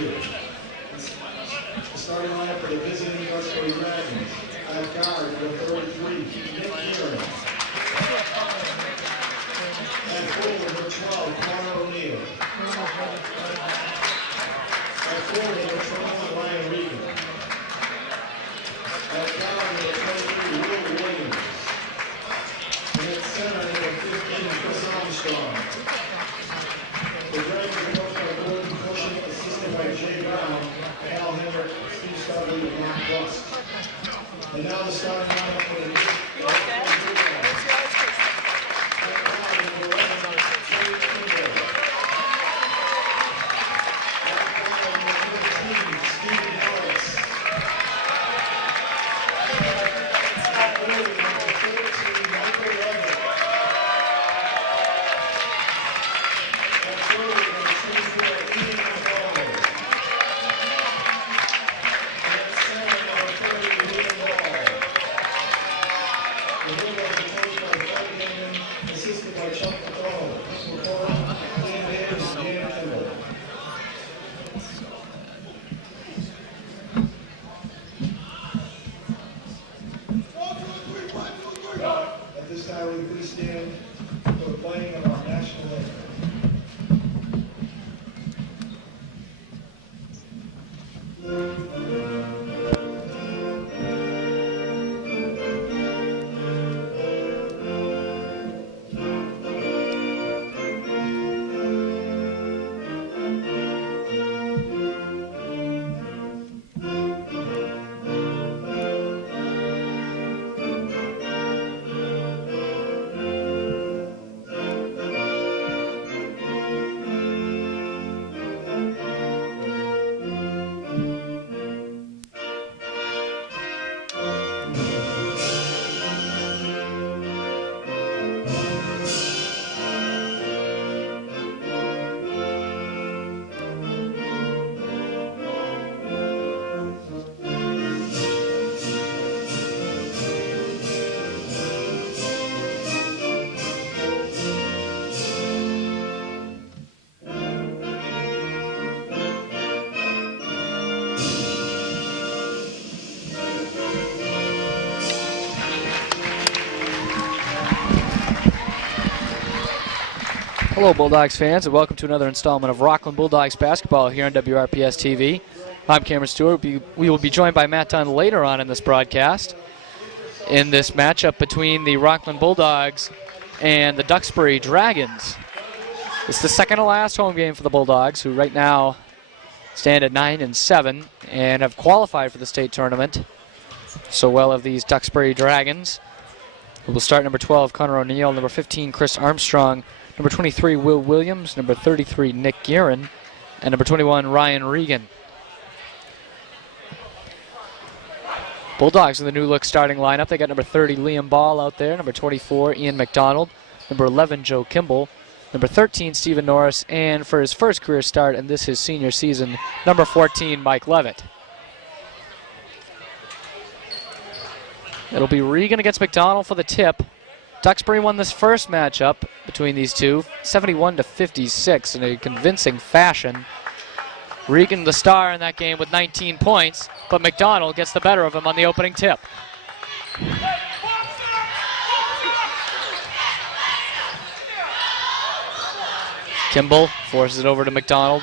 you. The starting lineup for the visiting Duxbury Dragons. At guard, number 33, Nick Gearing. At forward, number 12, Connor O'Neill. At forward, number 21, Ryan Regan. At guard, number 23, Will Williams. And at center, number 15, Chris Armstrong. The Dragons are coached by Gordon Cushing, assisted by Jay Brown, Al Hendrick, Steve Studley, and Mark Rust. And now the starting lineup for the Hello, Bulldogs fans, and welcome to another installment of Rockland Bulldogs basketball here on WRPS TV. I'm Cameron Stewart. We will be joined by Matt Dunn later on in this broadcast in this matchup between the Rockland Bulldogs and the Duxbury Dragons. It's the second to last home game for the Bulldogs, who right now stand at 9-7 and have qualified for the state tournament. So well of these Duxbury Dragons, who will start number 12, Connor O'Neill, number 15, Chris Armstrong, number 23, Will Williams, number 33, Nick Gearin, and number 21, Ryan Regan. Bulldogs in the new look starting lineup. They got number 30, Liam Ball out there, number 24, Ian McDonald, number 11, Joe Kimball, number 13, Stephen Norris, and for his first career start, and this his senior season, number 14, Mike Levitt. It'll be Regan against McDonald for the tip. Duxbury won this first matchup between these two, 71-56 in a convincing fashion. Regan the star in that game with 19 points, but McDonald gets the better of him on the opening tip. Kimball forces it over to McDonald.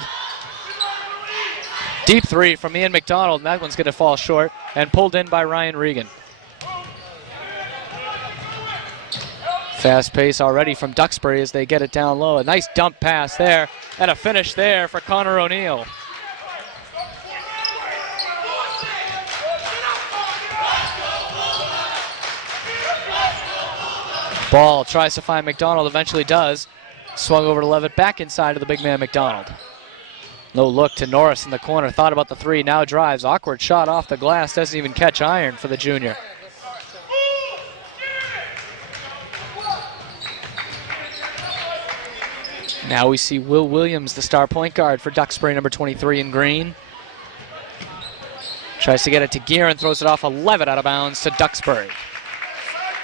Deep three from Ian McDonald, and that one's going to fall short and pulled in by Ryan Regan. Fast pace already from Duxbury as they get it down low. A nice dump pass there and a finish there for Connor O'Neill. Ball tries to find McDonald, eventually does. Swung over to Levitt, back inside of the big man McDonald. No look to Norris in the corner, thought about the three, now drives. Awkward shot off the glass, doesn't even catch iron for the junior. Now we see Will Williams, the star point guard for Duxbury, number 23 in green. Tries to get it to Gearin, throws it off a Levitt out of bounds to Duxbury.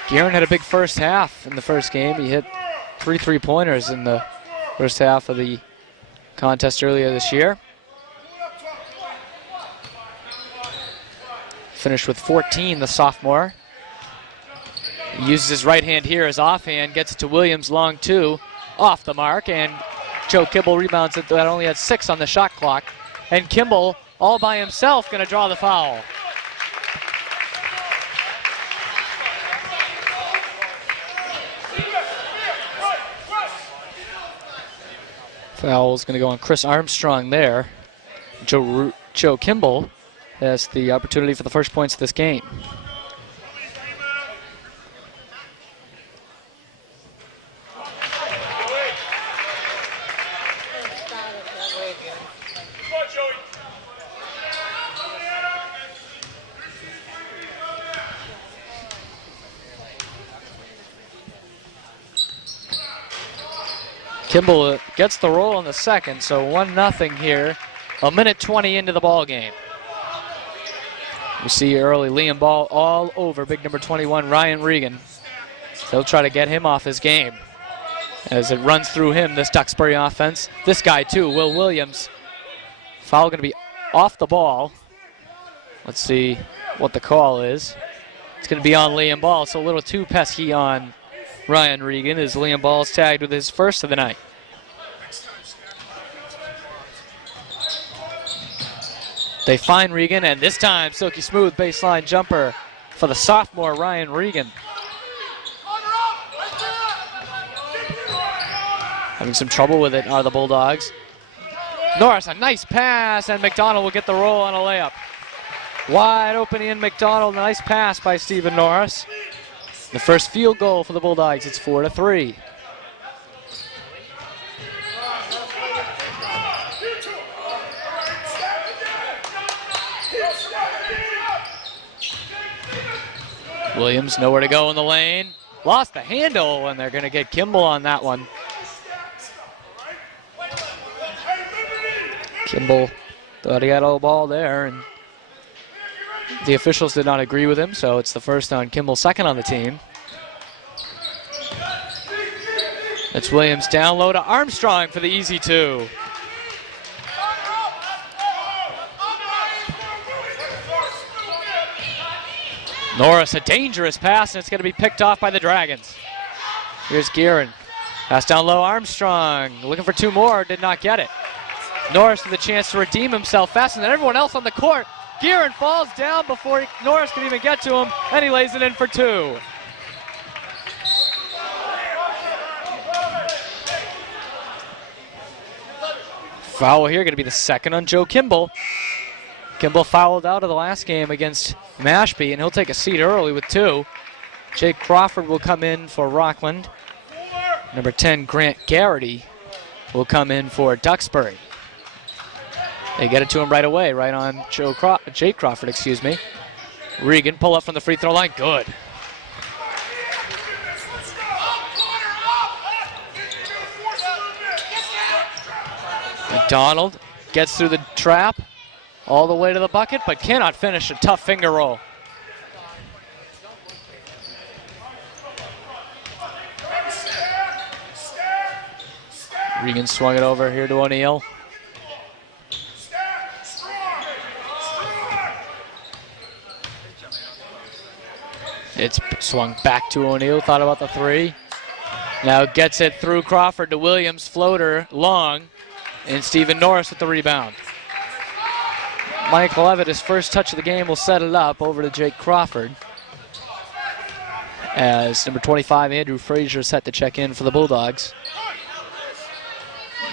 Gearin had a big first half in the first game. He hit 3 3-pointers in the first half of the contest earlier this year. finished with 14, the sophomore. He uses his right hand here as offhand, gets it to Williams, long two, off the mark, and Joe Kimball rebounds it. That only had 6 on the shot clock. And Kimball, all by himself, going to draw the foul. Foul is going to go on Chris Armstrong there. Joe Kimball has the opportunity for the first points of this game. Kimball gets the roll in the second, so 1-0 here. A minute 20 into the ball game. We see early Liam Ball all over big number 21, Ryan Regan. They'll try to get him off his game as it runs through him, this Duxbury offense. This guy too, Will Williams. Foul going to be off the ball. Let's see what the call is. It's going to be on Liam Ball, so a little too pesky on Ryan Regan as Liam Ball's tagged with his first of the night. They find Regan, and this time silky smooth baseline jumper for the sophomore Ryan Regan. Having some trouble with it are the Bulldogs. Norris, a nice pass, and McDonald will get the roll on a layup. Wide open Ian McDonald, nice pass by Stephen Norris. The first field goal for the Bulldogs, it's 4-3. Williams nowhere to go in the lane. Lost the handle, and they're going to get Kimball on that one. Kimball thought he had all the ball there, and the officials did not agree with him, so it's the first on Kimball, second on the team. It's Williams down low to Armstrong for the easy two. Norris, a dangerous pass, and it's going to be picked off by the Dragons. Here's Guerin. Pass down low, Armstrong. Looking for 2 more, did not get it. Norris with a chance to redeem himself faster than everyone else on the court. Guerin falls down before Norris can even get to him, and he lays it in for 2. Foul here, going to be the second on Joe Kimball. Kimball fouled out of the last game against Mashpee, and he'll take a seat early with 2. Jake Crawford will come in for Rockland. Number 10, Grant Garrity, will come in for Duxbury. They get it to him right away, right on Jake Crawford, excuse me. Regan, pull up from the free throw line, good. McDonald gets through the trap, all the way to the bucket, but cannot finish a tough finger roll. Regan swung it over here to O'Neal. It's swung back to O'Neal, thought about the 3. Now gets it through Crawford to Williams, floater, long, and Stephen Norris with the rebound. Mike Levitt, his first touch of the game, will set it up over to Jake Crawford. As number 25, Andrew Frazier, set to check in for the Bulldogs.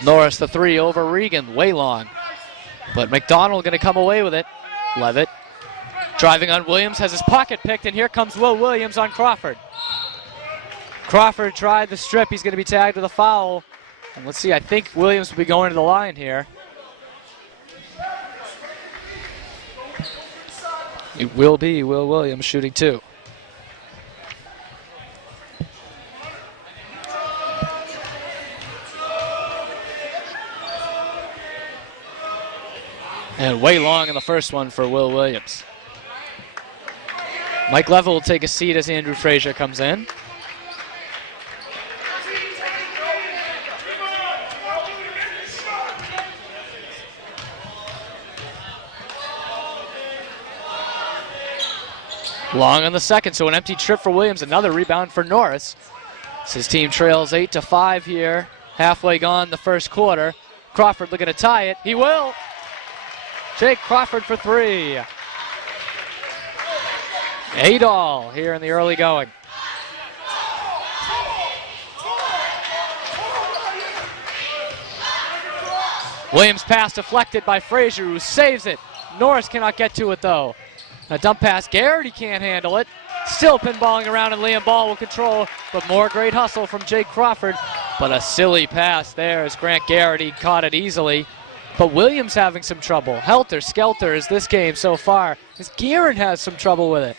Norris, the 3 over Regan, way long. But McDonald going to come away with it. Levitt driving on Williams, has his pocket picked, and here comes Will Williams on Crawford. Crawford tried the strip. He's going to be tagged with a foul. And let's see, I think Williams will be going to the line here. It will be Will Williams shooting 2. And way long in the first one for Will Williams. Mike Levitt will take a seat as Andrew Frazier comes in. Long on the second, so an empty trip for Williams. Another rebound for Norris. So his team trails 8-5 here. Halfway gone the first quarter. Crawford looking to tie it. He will. Jake Crawford for three. 8-all here in the early going. Williams pass deflected by Frazier, who saves it. Norris cannot get to it, though. A dump pass. Garrity can't handle it. Still pinballing around, and Liam Ball will control, but more great hustle from Jake Crawford. But a silly pass there as Grant Garrity caught it easily. But Williams having some trouble. Helter-skelter is this game so far, as Guerin has some trouble with it.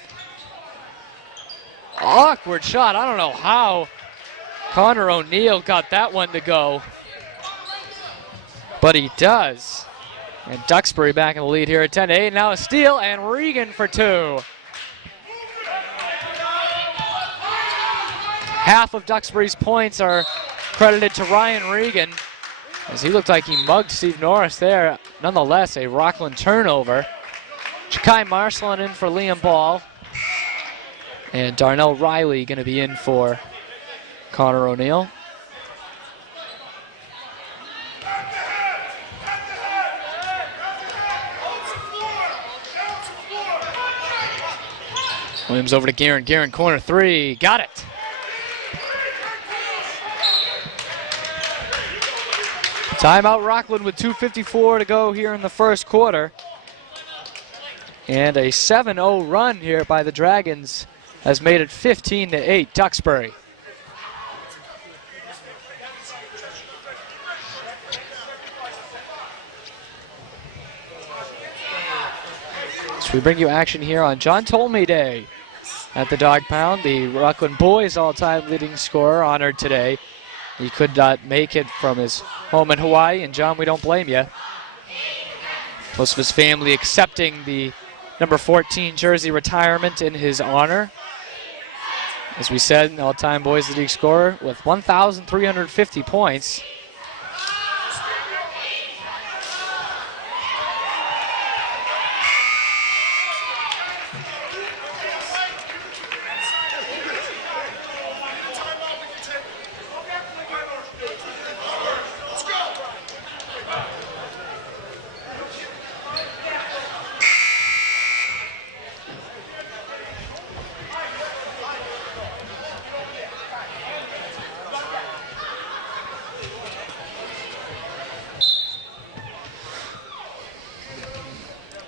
Awkward shot. I don't know how Connor O'Neill got that one to go. But he does. And Duxbury back in the lead here at 10-8. Now a steal, and Regan for two. Half of Duxbury's points are credited to Ryan Regan, as he looked like he mugged Steve Norris there. Nonetheless, a Rockland turnover. Ja'Kai Marcelin in for Liam Ball. And Darnell Riley going to be in for Connor O'Neill. Williams over to Guerin. Guerin corner three. Got it. Timeout Rockland with 2:54 to go here in the first quarter. And a 7-0 run here by the Dragons has made it 15-8 Duxbury. So we bring you action here on John Tolmie Day at the Dog Pound. The Rockland boys all-time leading scorer honored today. He could not make it from his home in Hawaii, and John, we don't blame you. Most of his family accepting the number 14 jersey retirement in his honor. As we said, an all-time boys league scorer with 1,350 points.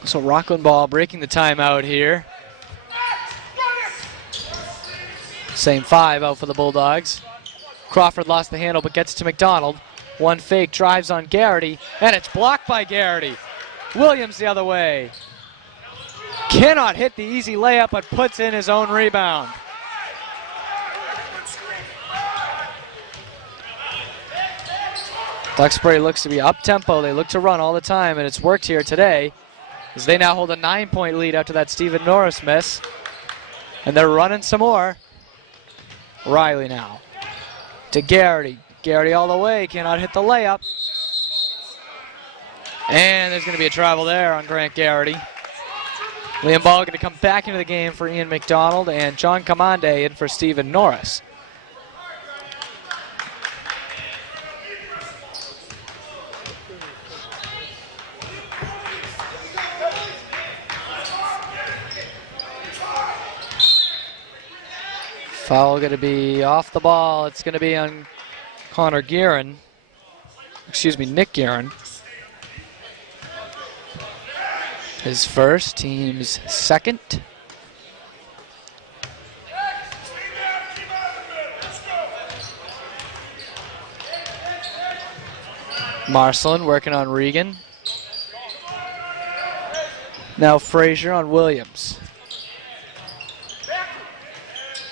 So Rockland ball breaking the timeout here. Same five out for the Bulldogs. Crawford lost the handle but gets to McDonald. One fake, drives on Garrity, and it's blocked by Garrity. Williams the other way. Cannot hit the easy layup but puts in his own rebound. Duxbury looks to be up-tempo. They look to run all the time, and it's worked here today, as they now hold a 9-point lead after that Stephen Norris miss. And they're running some more. Riley now to Garrity. Garrity all the way, cannot hit the layup. And there's going to be a travel there on Grant Garrity. Liam Ball going to come back into the game for Ian McDonald, and John Commande in for Stephen Norris. Foul going to be off the ball. It's going to be on Connor Guerin. Excuse me, Nick Guerin. His first, team's second. Marcelin working on Regan. Now Frazier on Williams.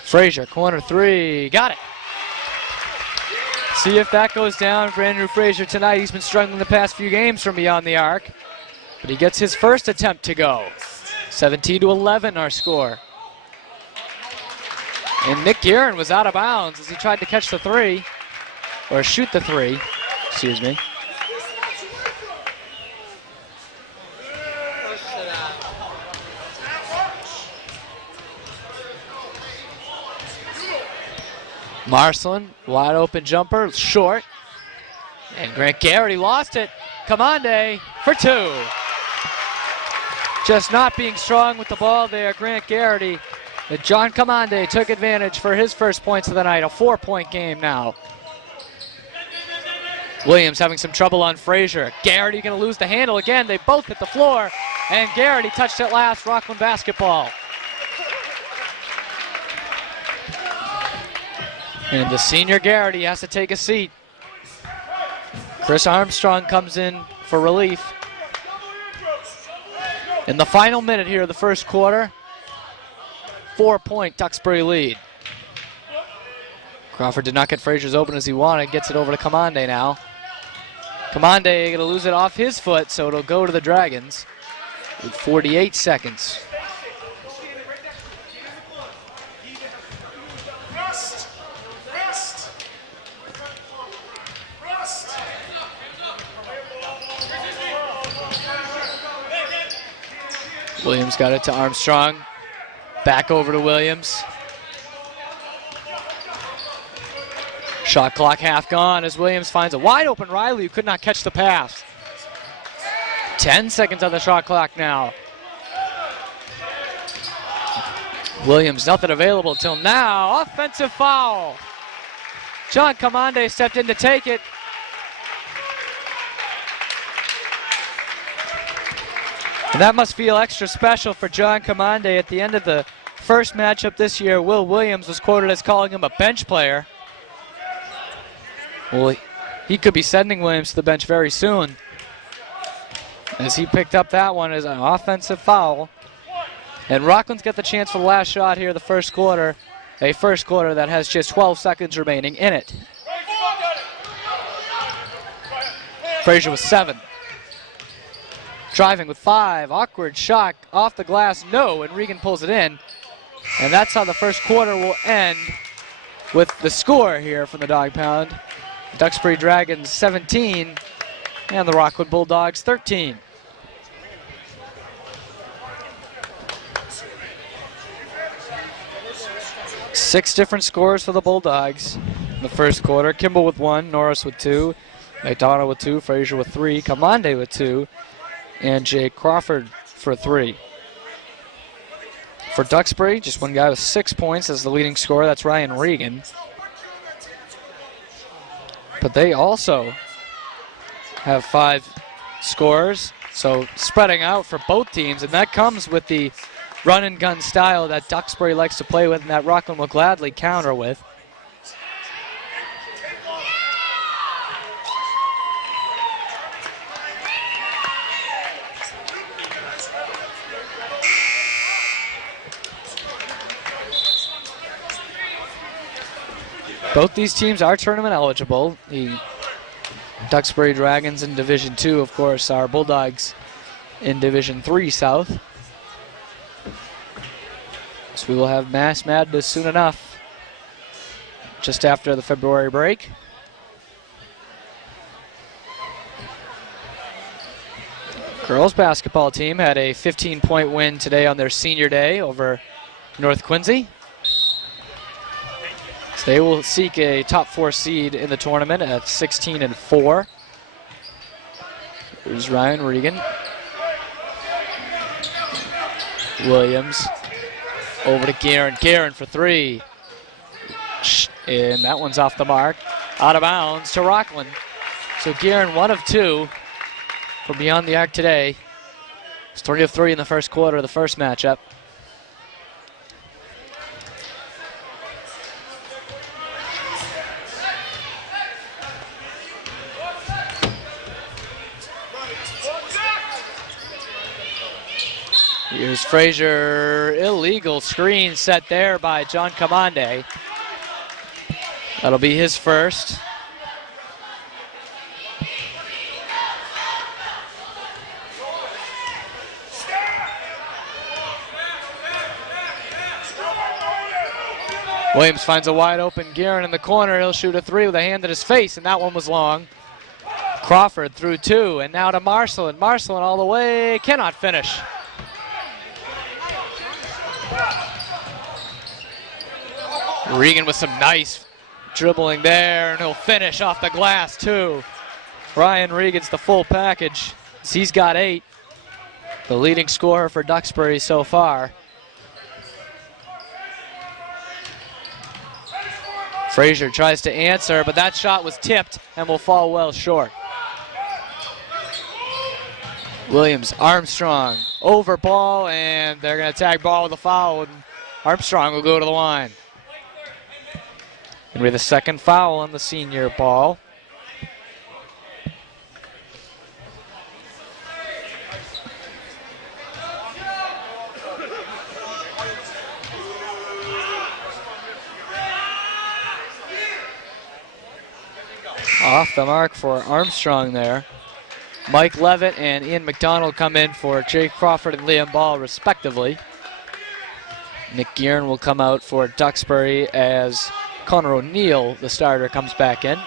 Frazier, corner three, got it. See if that goes down for Andrew Frazier tonight. He's been struggling the past few games from beyond the arc, but he gets his first attempt to go. 17-11 our score. And Nick Guerin was out of bounds as he tried to catch the three, or shoot the three, excuse me. Marcelin, wide open jumper, short. And Grant Garrity lost it. Commande for two. Just not being strong with the ball there, Grant Garrity. But John Commande took advantage for his first points of the night. A 4-point game now. Williams having some trouble on Frazier. Garrity going to lose the handle again. They both hit the floor. And Garrity touched it last. Rockland basketball. And the senior Garrity has to take a seat. Chris Armstrong comes in for relief. In the final minute here of the first quarter, 4-point Duxbury lead. Crawford did not get Frazier's open as he wanted. Gets it over to Commande now. Commande going to lose it off his foot, so it'll go to the Dragons with 48 seconds. Williams got it to Armstrong. Back over to Williams. Shot clock half gone as Williams finds a wide open Riley who could not catch the pass. 10 seconds on the shot clock now. Williams, nothing available till now. Offensive foul. John Commande stepped in to take it. And that must feel extra special for John Commande. At the end of the first matchup this year, Will Williams was quoted as calling him a bench player. Well, he could be sending Williams to the bench very soon, as he picked up that one as an offensive foul. And Rockland's got the chance for the last shot here of the first quarter, a first quarter that has just 12 seconds remaining in it. Frazier with 7. Driving with 5, awkward shot off the glass, no, and Regan pulls it in. And that's how the first quarter will end with the score here from the Dog Pound. Duxbury Dragons 17 and the Rockwood Bulldogs 13. Six different scores for the Bulldogs in the first quarter. Kimball with 1, Norris with 2, McDonough with 2, Frazier with 3, Commande with 2, and Jay Crawford for 3. For Duxbury, just one guy with 6 points as the leading scorer. That's Ryan Regan. But they also have 5 scorers, so spreading out for both teams, and that comes with the run and gun style that Duxbury likes to play with and that Rockland will gladly counter with. Both these teams are tournament eligible. The Duxbury Dragons in Division 2, of course, our Bulldogs in Division 3 South. So we will have Mass Madness soon enough, just after the February break. Girls basketball team had a 15-point win today on their senior day over North Quincy. So they will seek a top 4 seed in the tournament at 16-4. There's Ryan Regan. Williams over to Guerin. Guerin for 3. And that one's off the mark. Out of bounds to Rockland. So Guerin 1 of 2 from beyond the arc today. It's 3 of 3 in the first quarter of the first matchup. Here's Frazier, illegal screen set there by John Commande. That'll be his first. Williams finds a wide open Guerin in the corner. He'll shoot a 3 with a hand at his face, and that one was long. Crawford through 2, and now to Marcelin. Marcelin all the way, cannot finish. Regan with some nice dribbling there, and he'll finish off the glass too. Ryan Regan's the full package. He's got 8. The leading scorer for Duxbury so far. Frazier tries to answer, but that shot was tipped and will fall well short. Williams, Armstrong, over ball, and they're going to tag ball with a foul, and Armstrong will go to the line. And with a second foul on the senior ball. Off the mark for Armstrong there. Mike Levitt and Ian McDonald come in for Jay Crawford and Liam Ball, respectively. Nick Guerin will come out for Duxbury as Connor O'Neill, the starter, comes back in.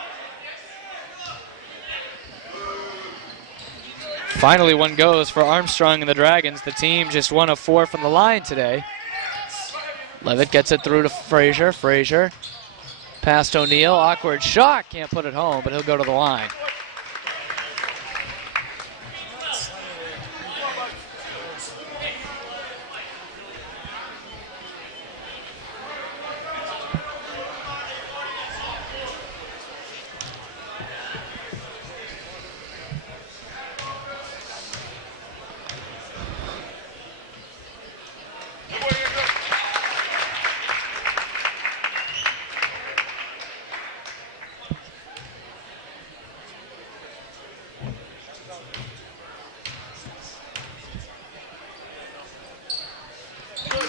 Finally, one goes for Armstrong and the Dragons. The team just 1 of 4 from the line today. Levitt gets it through to Frazier. Frazier past O'Neill. Awkward shot. Can't put it home, but he'll go to the line.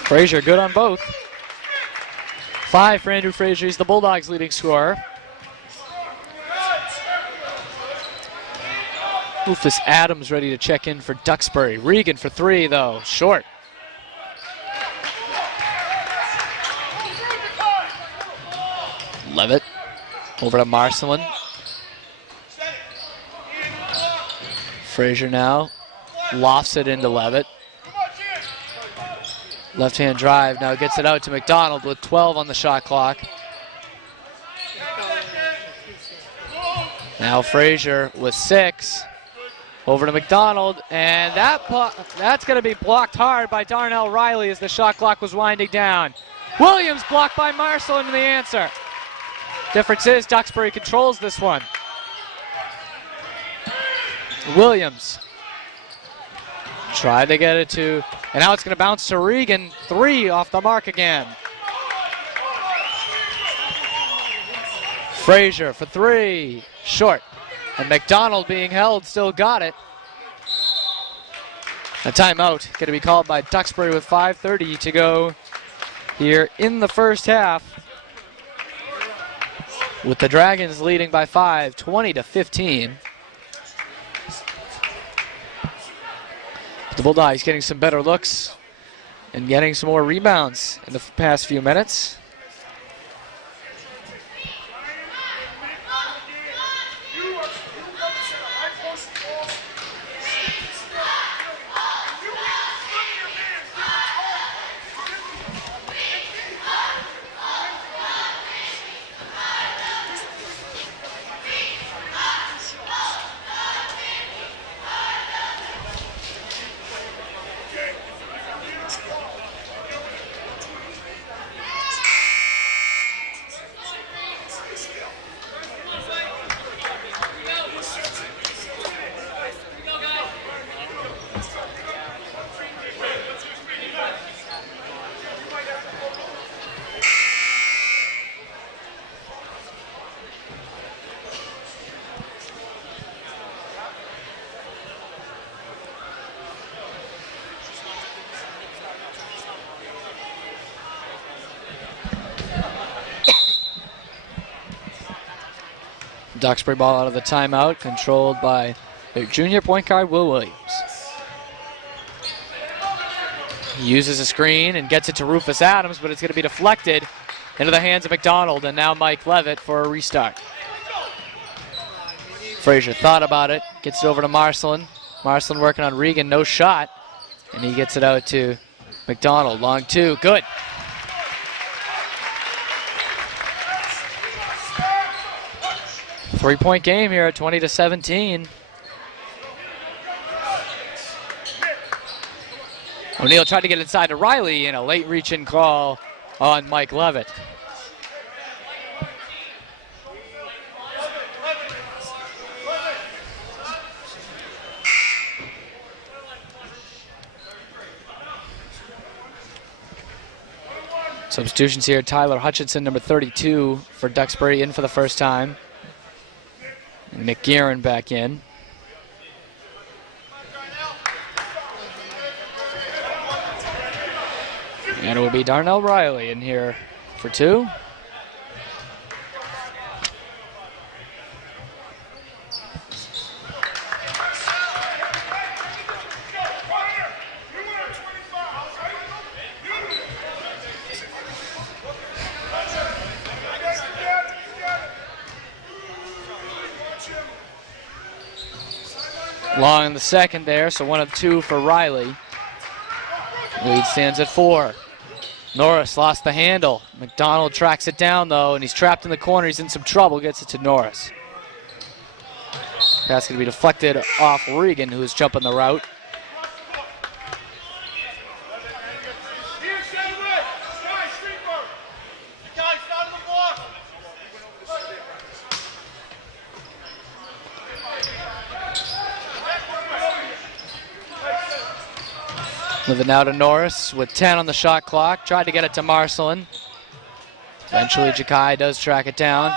Frazier good on both. 5 for Andrew Frazier. He's the Bulldogs' leading scorer. Rufus Adams ready to check in for Duxbury. Regan for 3, though. Short. Levitt over to Marcelin. Frazier now lofts it into Levitt. Left-hand drive, now gets it out to McDonald with 12 on the shot clock. Now Frazier with 6. Over to McDonald, and that's going to be blocked hard by Darnell Riley as the shot clock was winding down. Williams blocked by Marcelin in the answer. Difference is Duxbury controls this one. Williams tried to get it to, and now it's going to bounce to Regan. 3 off the mark again. Frazier for 3, short. And McDonald being held, still got it. A timeout going to be called by Duxbury with 5:30 to go here in the first half. With the Dragons leading by 5, 20-15. The Bulldogs getting some better looks and getting some more rebounds in the past few minutes. Duxbury ball out of the timeout, controlled by their junior point guard, Will Williams. He uses a screen and gets it to Rufus Adams, but it's going to be deflected into the hands of McDonald, and now Mike Levitt for a restart. Frazier thought about it, gets it over to Marcelin. Marcelin working on Regan, no shot, and he gets it out to McDonald. Long 2, good. 3-point game here at 20-17. O'Neal tried to get inside to Riley, and a late reach-in call on Mike Levitt. Substitutions here, Tyler Hutchinson, number 32 for Duxbury, in for the first time. And Nick Guerin back in. And it will be Darnell Riley in here for 2. Long in the second there, so 1 of 2 for Riley. Lead stands at 4. Norris lost the handle. McDonald tracks it down, though, and he's trapped in the corner. He's in some trouble, gets it to Norris. Pass going to be deflected off Regan, who's jumping the route. Moving now to Norris with 10 on the shot clock. Tried to get it to Marcelin. Eventually Jakai does track it down.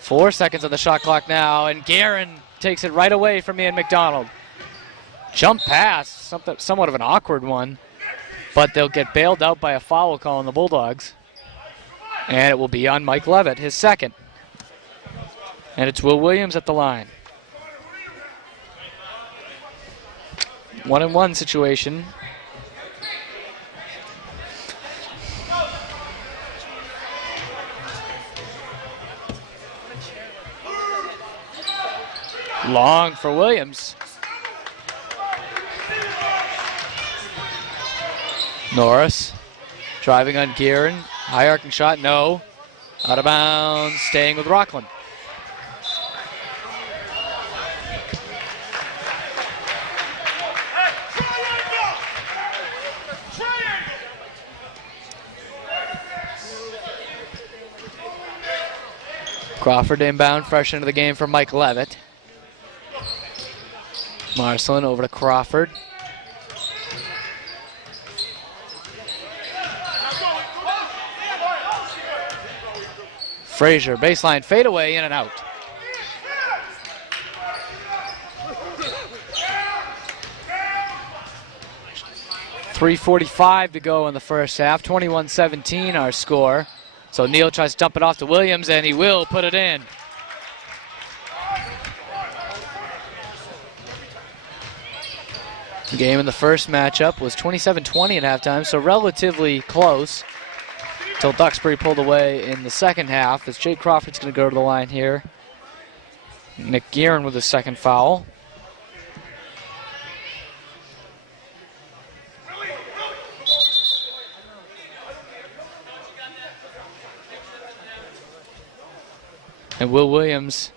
4 seconds on the shot clock now, and Guerin takes it right away from Ian McDonald. Jump pass, somewhat of an awkward one, but they'll get bailed out by a foul call on the Bulldogs. And it will be on Mike Levitt, his second. And it's Will Williams at the line. 1-and-1 situation. Long for Williams. Norris driving on Guerin. High arcing shot, no. Out of bounds, staying with Rockland. Crawford inbound, fresh into the game for Mike Levitt. Marcelin over to Crawford. Frazier, baseline fadeaway, in and out. .345 to go in the first half, 21-17 our score. So Neal tries to dump it off to Williams, and he will put it in. The game in the first matchup was 27-20 at halftime, so relatively close until Duxbury pulled away in the second half, as Jake Crawford's going to go to the line here. Nick Guerin with his second foul. And Will Williams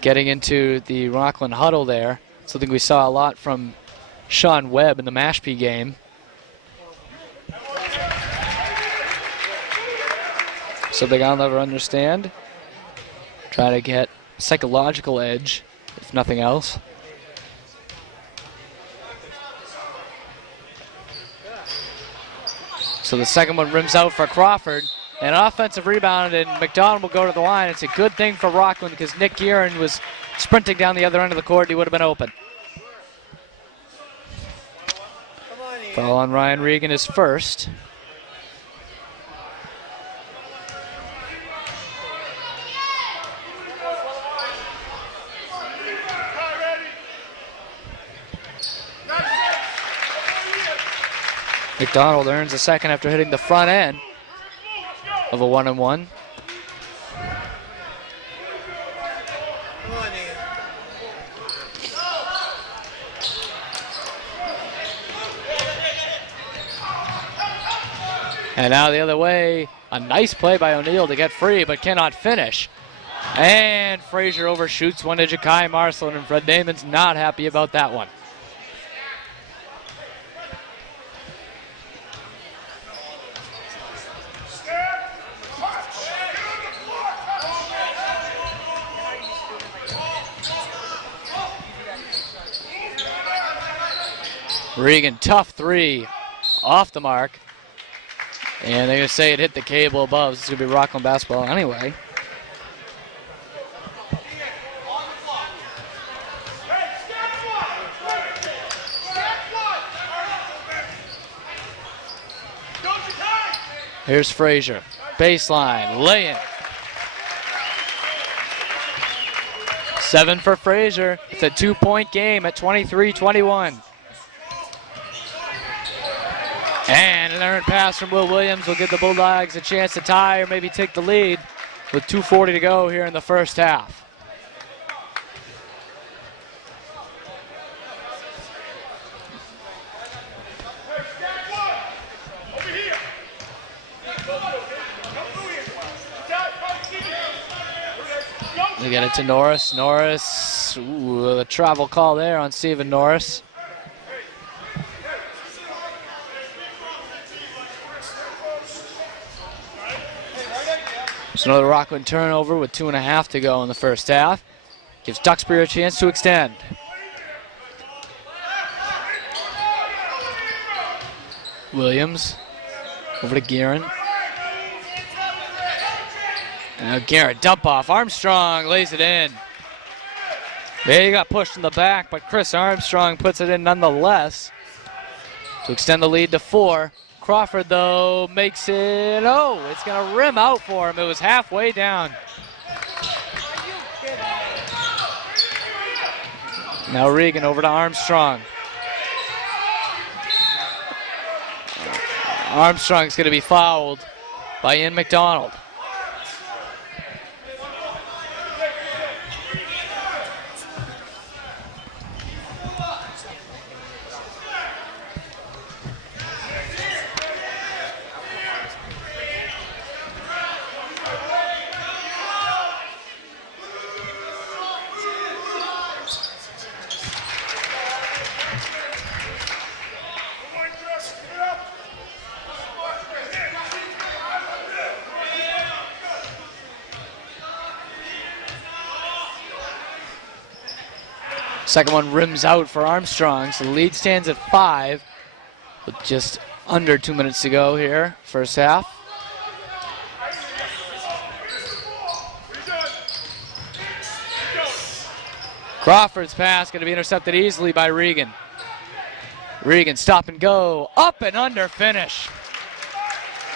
getting into the Rockland huddle there. Something we saw a lot from Sean Webb in the Mashpee game. Something I'll never understand. Try to get psychological edge, if nothing else. So the second one rims out for Crawford. An offensive rebound, and McDonald will go to the line. It's a good thing for Rockland because Nick Guerin was sprinting down the other end of the court. He would have been open. Foul on Ryan Regan is first. McDonald earns a second after hitting the front end of a 1-and-1. And now the other way, a nice play by O'Neal to get free, but cannot finish. And Frazier overshoots one to Ja'Kai Marcelin, and Fred Damon's not happy about that one. Regan, tough three, off the mark. And they're going to say it hit the cable above. This is going to be Rockland basketball anyway. Here's Frazier. Baseline, lay-in. 7 for Frazier. It's a 2-point game at 23-21. And an errant pass from Will Williams will give the Bulldogs a chance to tie or maybe take the lead with 2:40 to go here in the first half. They get it to Norris. Norris, ooh, a travel call there on Stephen Norris. There's another Rockland turnover with 2.5 to go in the first half. Gives Duxbury a chance to extend. Williams over to Guerin. Now Garrett, dump off. Armstrong lays it in. They got pushed in the back, but Chris Armstrong puts it in nonetheless to extend the lead to 4. Crawford, though, makes it, oh, it's going to rim out for him. It was halfway down. Now Regan over to Armstrong. Armstrong's going to be fouled by Ian McDonald. Second one rims out for Armstrong, so the lead stands at 5 with just under 2 minutes to go here, first half. Crawford's pass going to be intercepted easily by Regan. Regan stop and go, up and under finish.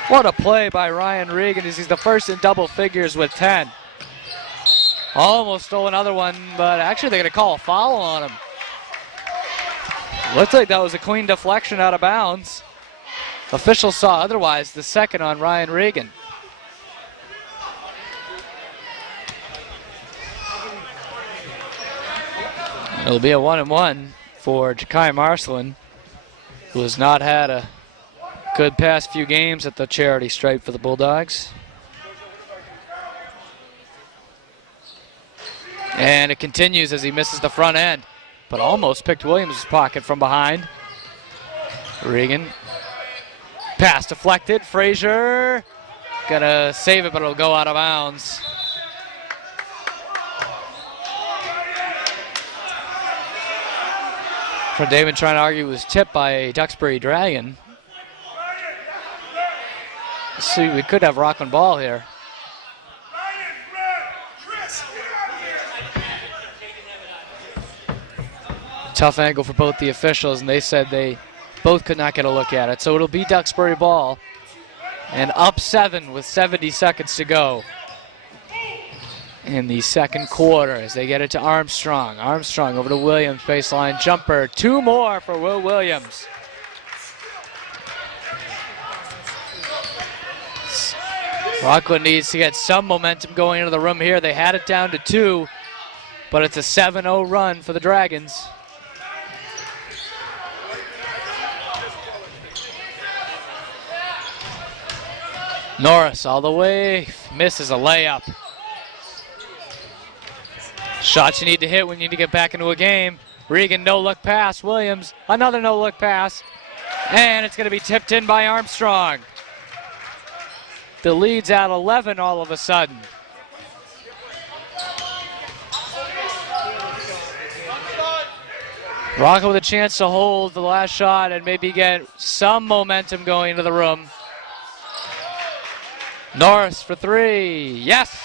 What a play by Ryan Regan as he's the first in double figures with 10. Almost stole another one, but actually they're going to call a foul on him. Looks like that was a clean deflection out of bounds. Officials saw otherwise, the second on Ryan Regan. It'll be a 1-and-1 for Ja'Kai Marcelin, who has not had a good past few games at the charity stripe for the Bulldogs. And it continues as he misses the front end, but almost picked Williams' pocket from behind. Regan, pass deflected. Frazier gonna save it, but it'll go out of bounds. For David trying to argue it was tipped by a Duxbury Dragon. Let's see, we could have Rockland ball here. Tough angle for both the officials, and they said they both could not get a look at it. So it'll be Duxbury ball, and up 7 with 70 seconds to go in the second quarter as they get it to Armstrong. Armstrong over to Williams, baseline jumper. 2 more for Will Williams. Rockland needs to get some momentum going into the room here. They had it down to 2, but it's a 7-0 run for the Dragons. Norris all the way, misses a layup. Shots you need to hit when you need to get back into a game. Regan, no-look pass. Williams, another no-look pass. And it's going to be tipped in by Armstrong. The lead's at 11 all of a sudden. Rockland with a chance to hold the last shot and maybe get some momentum going into the room. Norris for three. Yes!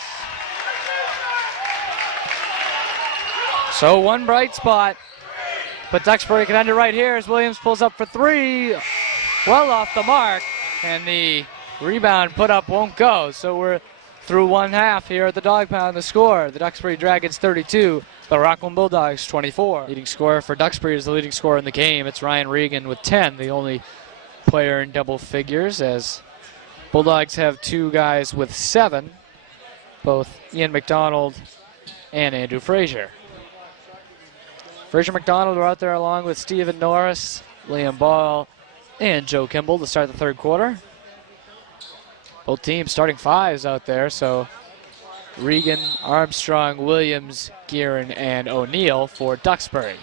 So one bright spot. But Duxbury can end it right here as Williams pulls up for three. Well off the mark. And the rebound put up won't go. So we're through one half here at the Dog Pound. The score, the Duxbury Dragons 32, the Rockland Bulldogs 24. Leading scorer for Duxbury is the leading scorer in the game. It's Ryan Regan with 10, the only player in double figures, as Bulldogs have two guys with 7, both Ian McDonald and Andrew Frazier. Frazier McDonald are out there along with Stephen Norris, Liam Ball, and Joe Kimball to start the third quarter. Both teams starting fives out there, so Regan, Armstrong, Williams, Guerin, and O'Neill for Duxbury.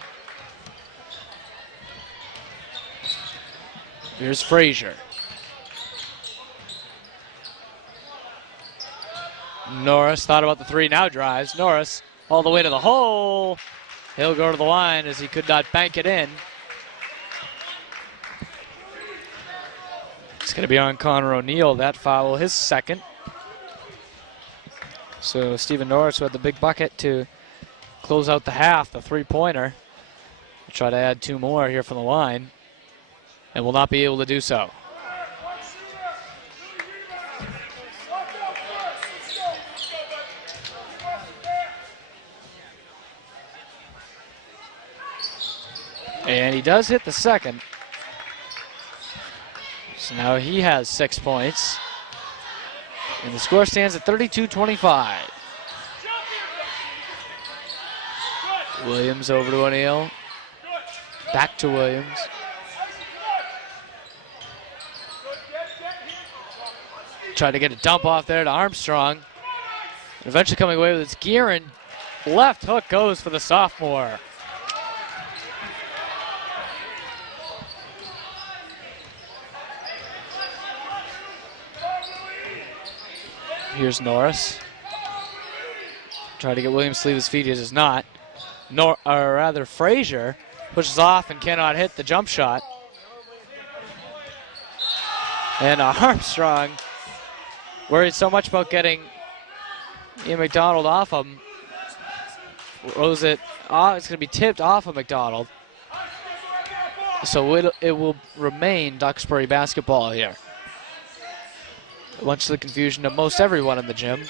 Here's Frazier. Norris thought about the three, now drives. Norris all the way to the hole. He'll go to the line as he could not bank it in. It's going to be on Connor O'Neill, that foul, his second. So Stephen Norris, who had the big bucket to close out the half, the three-pointer. We'll try to add 2 more here from the line, and will not be able to do so. And he does hit the second. So now he has 6 points. And the score stands at 32-25. Williams over to O'Neill. Back to Williams. Tried to get a dump off there to Armstrong. Eventually coming away with its Guerin. Left hook goes for the sophomore. Here's Norris. Try to get Williams to leave his feet. He does not. Frazier pushes off and cannot hit the jump shot. And Armstrong worried so much about getting Ian McDonald off him. It's going to be tipped off of McDonald. So it will remain Duxbury basketball here. Much to the confusion of most everyone in the gym.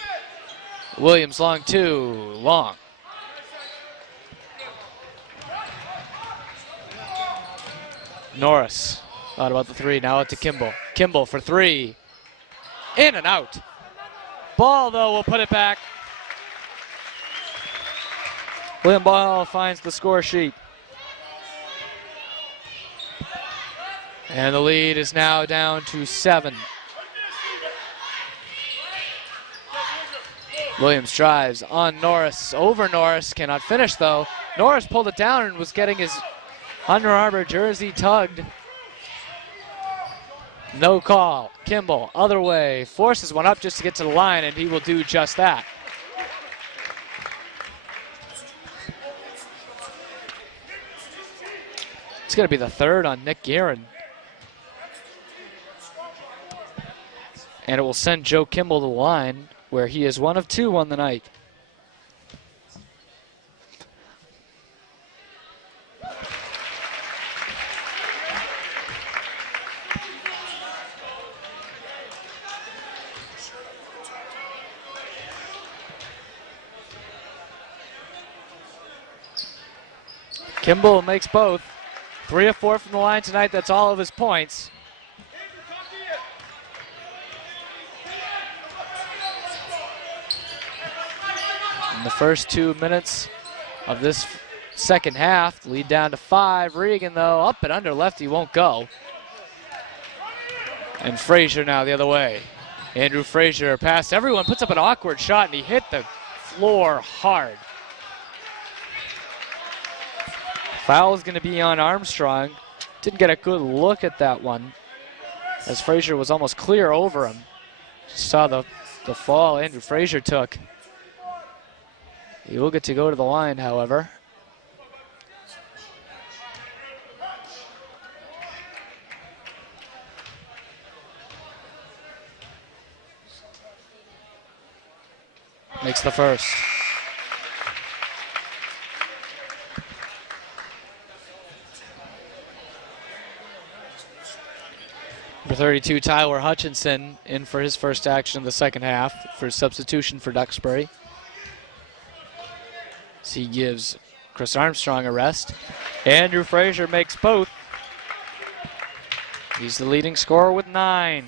Williams long two, long. Norris thought about the three, now out to Kimball. Kimball for three, in and out. Ball though will put it back. William Ball finds the score sheet. And the lead is now down to 7. Williams drives on Norris, over Norris, cannot finish though. Norris pulled it down and was getting his Under Armour jersey tugged. No call. Kimball, other way, forces one up just to get to the line, and he will do just that. It's going to be the third on Nick Guerin. And it will send Joe Kimball to the line, where he is 1 of 2 on the night. Kimball makes both. 3 of 4 from the line tonight. That's all of his points. In the first 2 minutes of this second half, lead down to 5. Regan, though, up and under lefty won't go. And Frazier now the other way. Andrew Frazier past everyone, puts up an awkward shot, and he hit the floor hard. Foul is going to be on Armstrong. Didn't get a good look at that one, as Frazier was almost clear over him. Just saw the fall Andrew Frazier took. He will get to go to the line, however. Makes the first. Number 32, Tyler Hutchinson, in for his first action of the second half for substitution for Duxbury. So he gives Chris Armstrong a rest. Andrew Frazier makes both. He's the leading scorer with 9.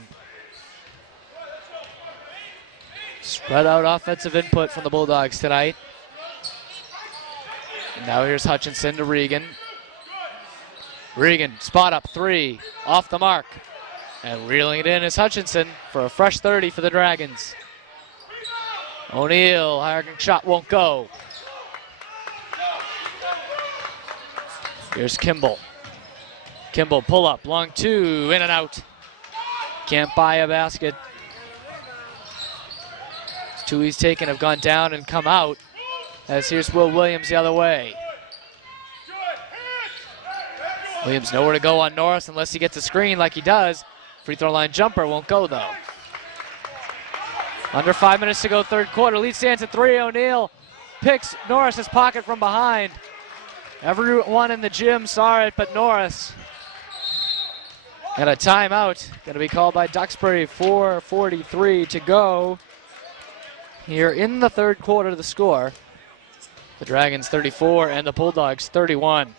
Spread out offensive input from the Bulldogs tonight. And now here's Hutchinson to Regan. Regan, spot up 3, off the mark. And reeling it in is Hutchinson for a fresh 30 for the Dragons. O'Neal, higher shot won't go. Here's Kimball. Kimball pull up, long 2, in and out. Can't buy a basket. 2 he's taken have gone down and come out, as here's Will Williams the other way. Williams nowhere to go on Norris unless he gets a screen like he does. Free throw line jumper won't go though. Under 5 minutes to go, third quarter. Lead stands at 3. O'Neal picks Norris's pocket from behind. Everyone in the gym saw it but Norris. And a timeout going to be called by Duxbury. 4:43 to go here in the third quarter. The score, the Dragons 34 and the Bulldogs 31.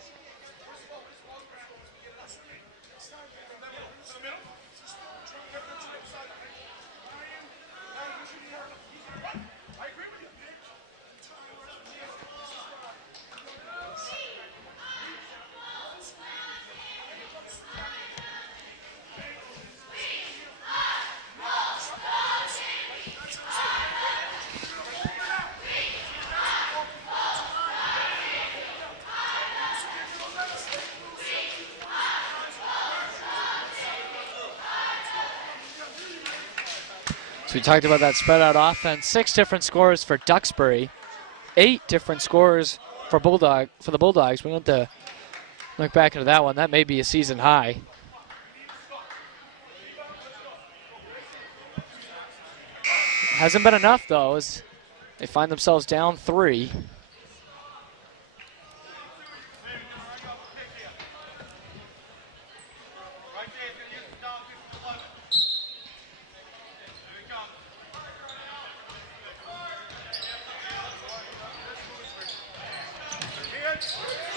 So we talked about that spread out offense. 6 different scores for Duxbury, 8 different scores for the Bulldogs. We want to look back into that one. That may be a season high. Hasn't been enough though, as they find themselves down 3.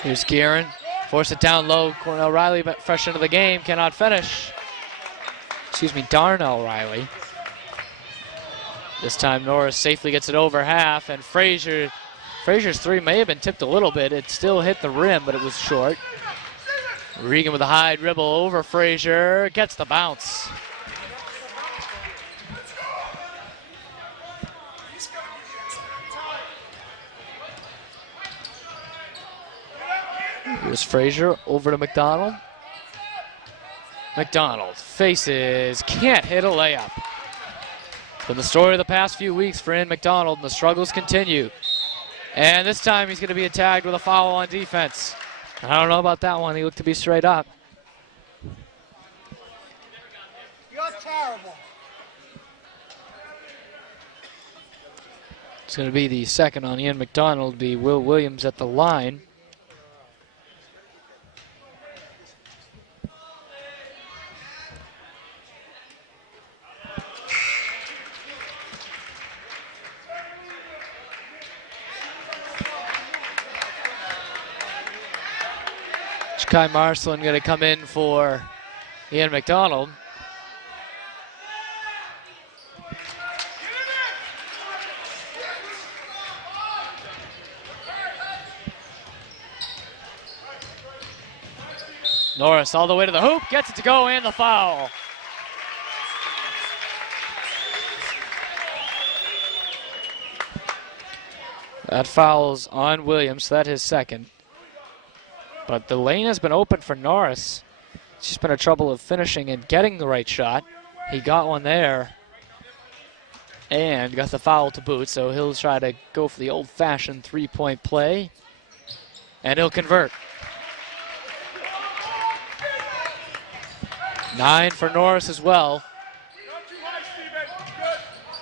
Here's Kieran, force it down low. Cornell Riley, but fresh into the game, cannot finish. Excuse me, Darnell Riley. This time Norris safely gets it over half, and Frazier's 3 may have been tipped a little bit. It still hit the rim, but it was short. Regan with a high dribble over Frazier, gets the bounce. Here's Frazier over to McDonald. McDonald faces, can't hit a layup. It's been the story of the past few weeks for Ian McDonald, and the struggles continue. And this time he's going to be tagged with a foul on defense. I don't know about that one. He looked to be straight up. You're terrible. It's going to be the second on Ian McDonald, be Will Williams at the line. Kai Marcelin going to come in for Ian McDonald. Norris all the way to the hoop, gets it to go, and the foul. That foul's on Williams, so that's his second. But the lane has been open for Norris. It's just been a trouble of finishing and getting the right shot. He got one there and got the foul to boot, so he'll try to go for the old-fashioned three-point play, and he'll convert. 9 for Norris as well.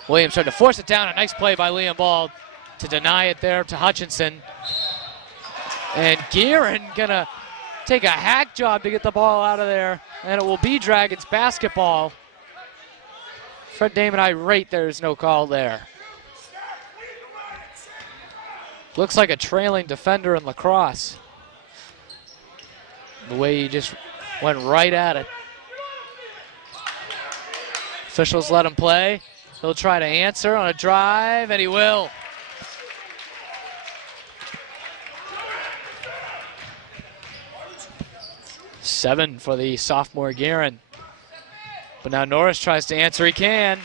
Williams tried to force it down. A nice play by Liam Ball to deny it there to Hutchinson. And Guerin gonna take a hack job to get the ball out of there, and it will be Dragons basketball. Fred Damon irate there's no call there. Looks like a trailing defender in lacrosse. The way he just went right at it. Officials let him play. He'll try to answer on a drive, and he will. Seven for the sophomore Guerin. But now Norris tries to answer, he can.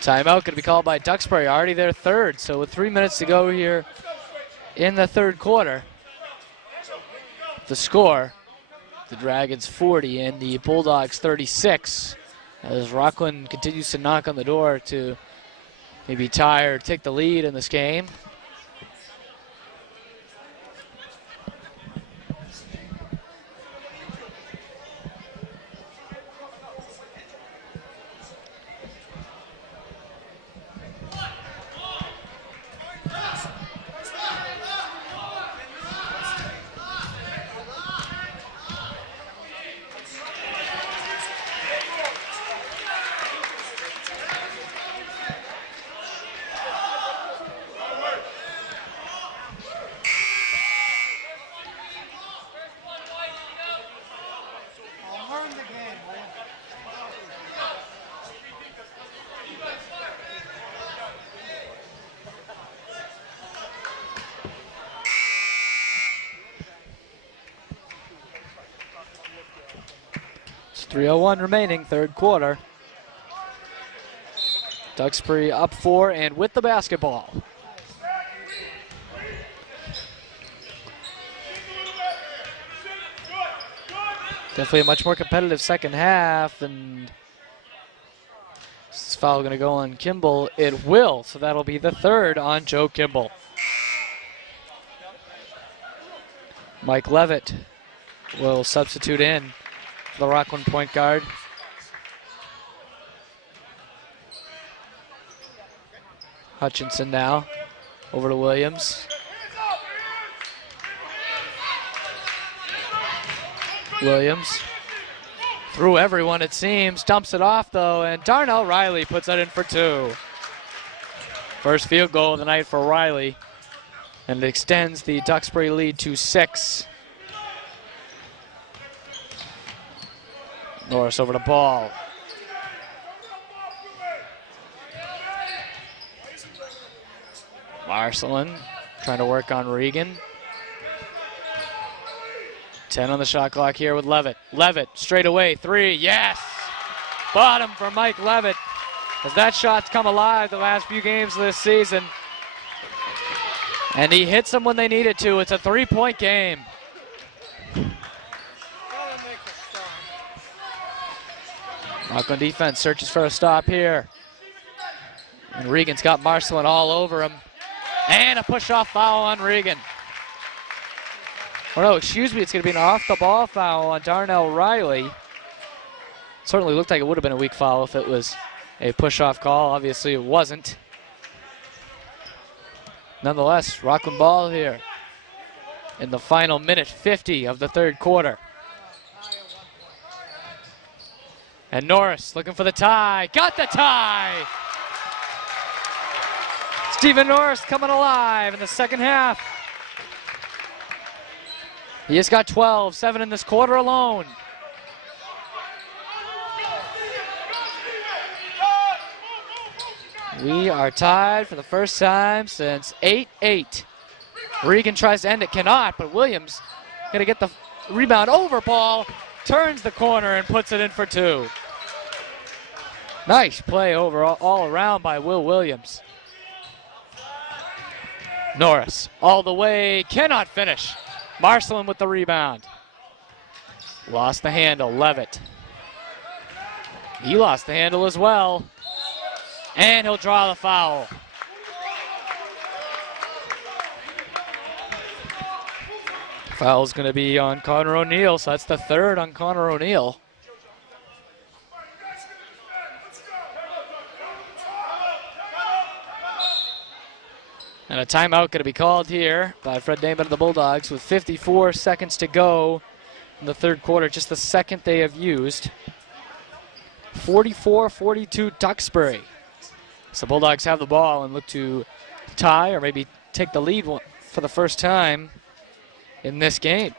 Timeout going to be called by Duxbury, already their third. So with 3 minutes to go here in the third quarter. The score, the Dragons 40 and the Bulldogs 36. As Rockland continues to knock on the door to maybe tie or take the lead in this game. It's 3:01 remaining, third quarter. Duxbury up 4 and with the basketball. Definitely a much more competitive second half, and this foul going to go on Kimball. It will, so that'll be the third on Joe Kimball. Mike Levitt will substitute in for the Rockland point guard. Hutchinson now over to Williams. Williams through everyone, it seems, dumps it off though, and Darnell Riley puts that in for 2. First field goal of the night for Riley, and it extends the Duxbury lead to 6. Norris over to Ball. Marcelin trying to work on Regan. 10 on the shot clock here with Levitt. Levitt straight away, 3, yes! Bottom for Mike Levitt, as that shot's come alive the last few games of this season. And he hits them when they need it to. It's a 3-point game. Rockland defense searches for a stop here. And Regan's got Marcelin all over him. And a push-off foul on Regan. Oh no, excuse me, it's going to be an off-the-ball foul on Darnell Riley. Certainly looked like it would have been a weak foul if it was a push-off call. Obviously it wasn't. Nonetheless, Rockland ball here in the final minute 50 of the third quarter. And Norris looking for the tie. Got the tie! Stephen Norris coming alive in the second half. He has got 12, 7 in this quarter alone. We are tied for the first time since 8-8. Regan tries to end it, cannot, but Williams gonna get the rebound over Ball, turns the corner and puts it in for 2. Nice play all around by Will Williams. Norris all the way, cannot finish. Marcelin with the rebound. Lost the handle, Levitt. He lost the handle as well. And he'll draw the foul. Foul's going to be on Connor O'Neill, so that's the third on Connor O'Neill. And a timeout going to be called here by Fred Damon of the Bulldogs with 54 seconds to go in the third quarter, just the second they have used. 44-42 Duxbury. So Bulldogs have the ball and look to tie or maybe take the lead for the first time in this game.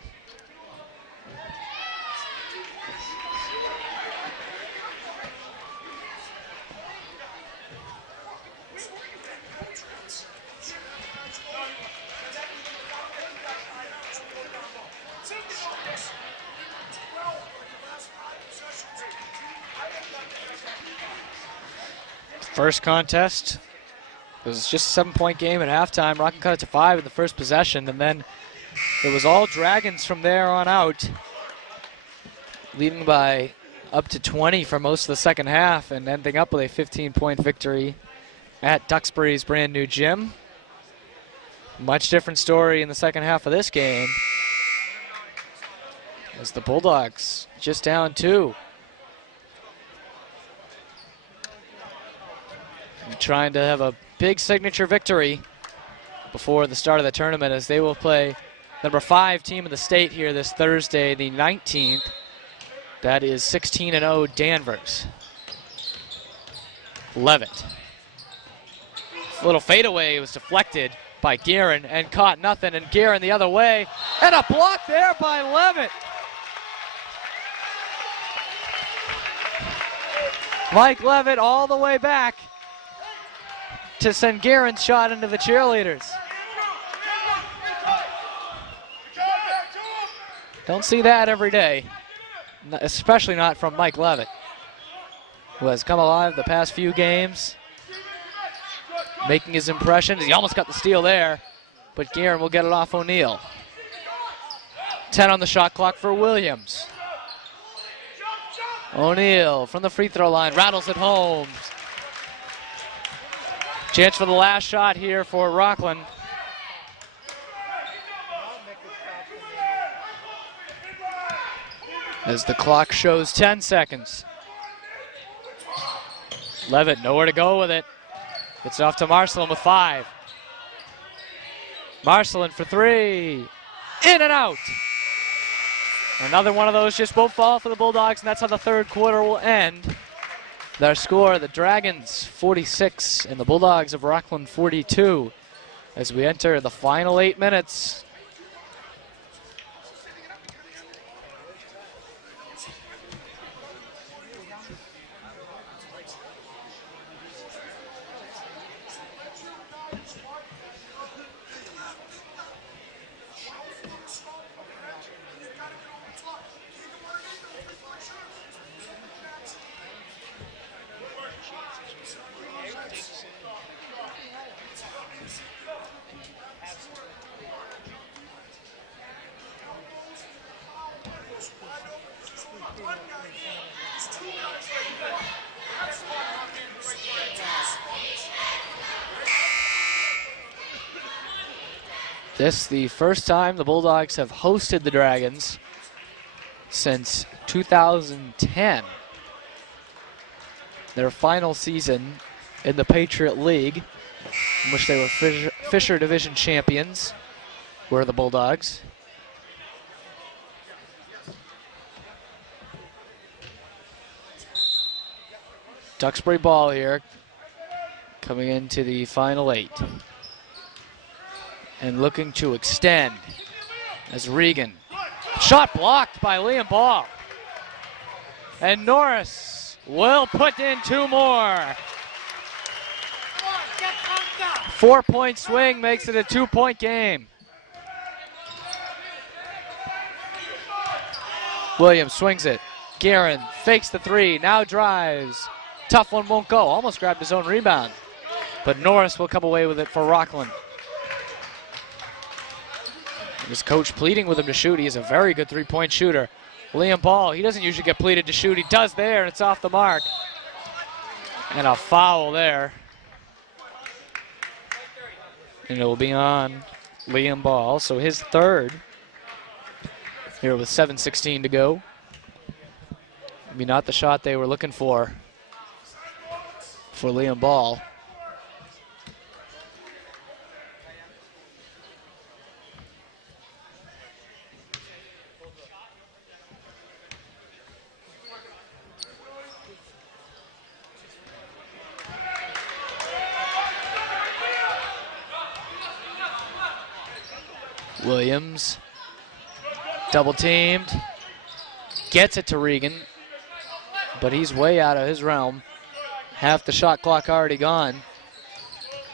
First contest, it was just a 7-point game at halftime. Rockland cut it to 5 in the first possession, and then it was all Dragons from there on out, leading by up to 20 for most of the second half and ending up with a 15-point victory at Duxbury's brand new gym. Much different story in the second half of this game as the Bulldogs just down 2. Trying to have a big signature victory before the start of the tournament as they will play number 5 team of the state here this Thursday, the 19th. That is 16-0 Danvers. Levitt. A little fadeaway was deflected by Guerin and caught nothing, and Guerin the other way, and a block there by Levitt. Mike Levitt all the way back to send Guerin's shot into the cheerleaders. Don't see that every day, especially not from Mike Levitt, who has come alive the past few games, making his impressions. He almost got the steal there, but Guerin will get it off O'Neill. 10 on the shot clock for Williams. O'Neill from the free throw line, rattles it home. Chance for the last shot here for Rockland. As the clock shows 10 seconds. Levitt nowhere to go with it. It's off to Marcelin with 5. Marcelin for 3. In and out. Another one of those just won't fall for the Bulldogs, and that's how the third quarter will end. Their score, the Dragons 46 and the Bulldogs of Rockland 42 as we enter the final 8 minutes. This the first time the Bulldogs have hosted the Dragons since 2010. Their final season in the Patriot League, in which they were Fisher Division champions, were the Bulldogs. Duxbury ball here, coming into the final 8. And looking to extend as Regan. Shot blocked by Liam Ball. And Norris will put in 2 more. 4-point swing makes it a 2-point game. Williams swings it. Guerin fakes the 3, now drives. Tough one won't go. Almost grabbed his own rebound. But Norris will come away with it for Rockland. His coach pleading with him to shoot. He is a very good three-point shooter. Liam Ball, he doesn't usually get pleaded to shoot. He does there, and it's off the mark. And a foul there. And it will be on Liam Ball, so his third here with 7:16 to go. Maybe not the shot they were looking for Liam Ball. Williams, double teamed, gets it to Regan, but he's way out of his realm. Half the shot clock already gone.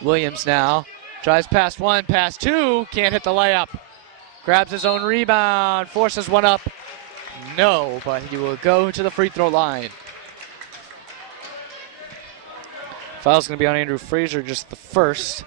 Williams now drives past one, past two, can't hit the layup. Grabs his own rebound, forces one up. No, but he will go to the free throw line. Foul's going to be on Andrew Frazier, just the first.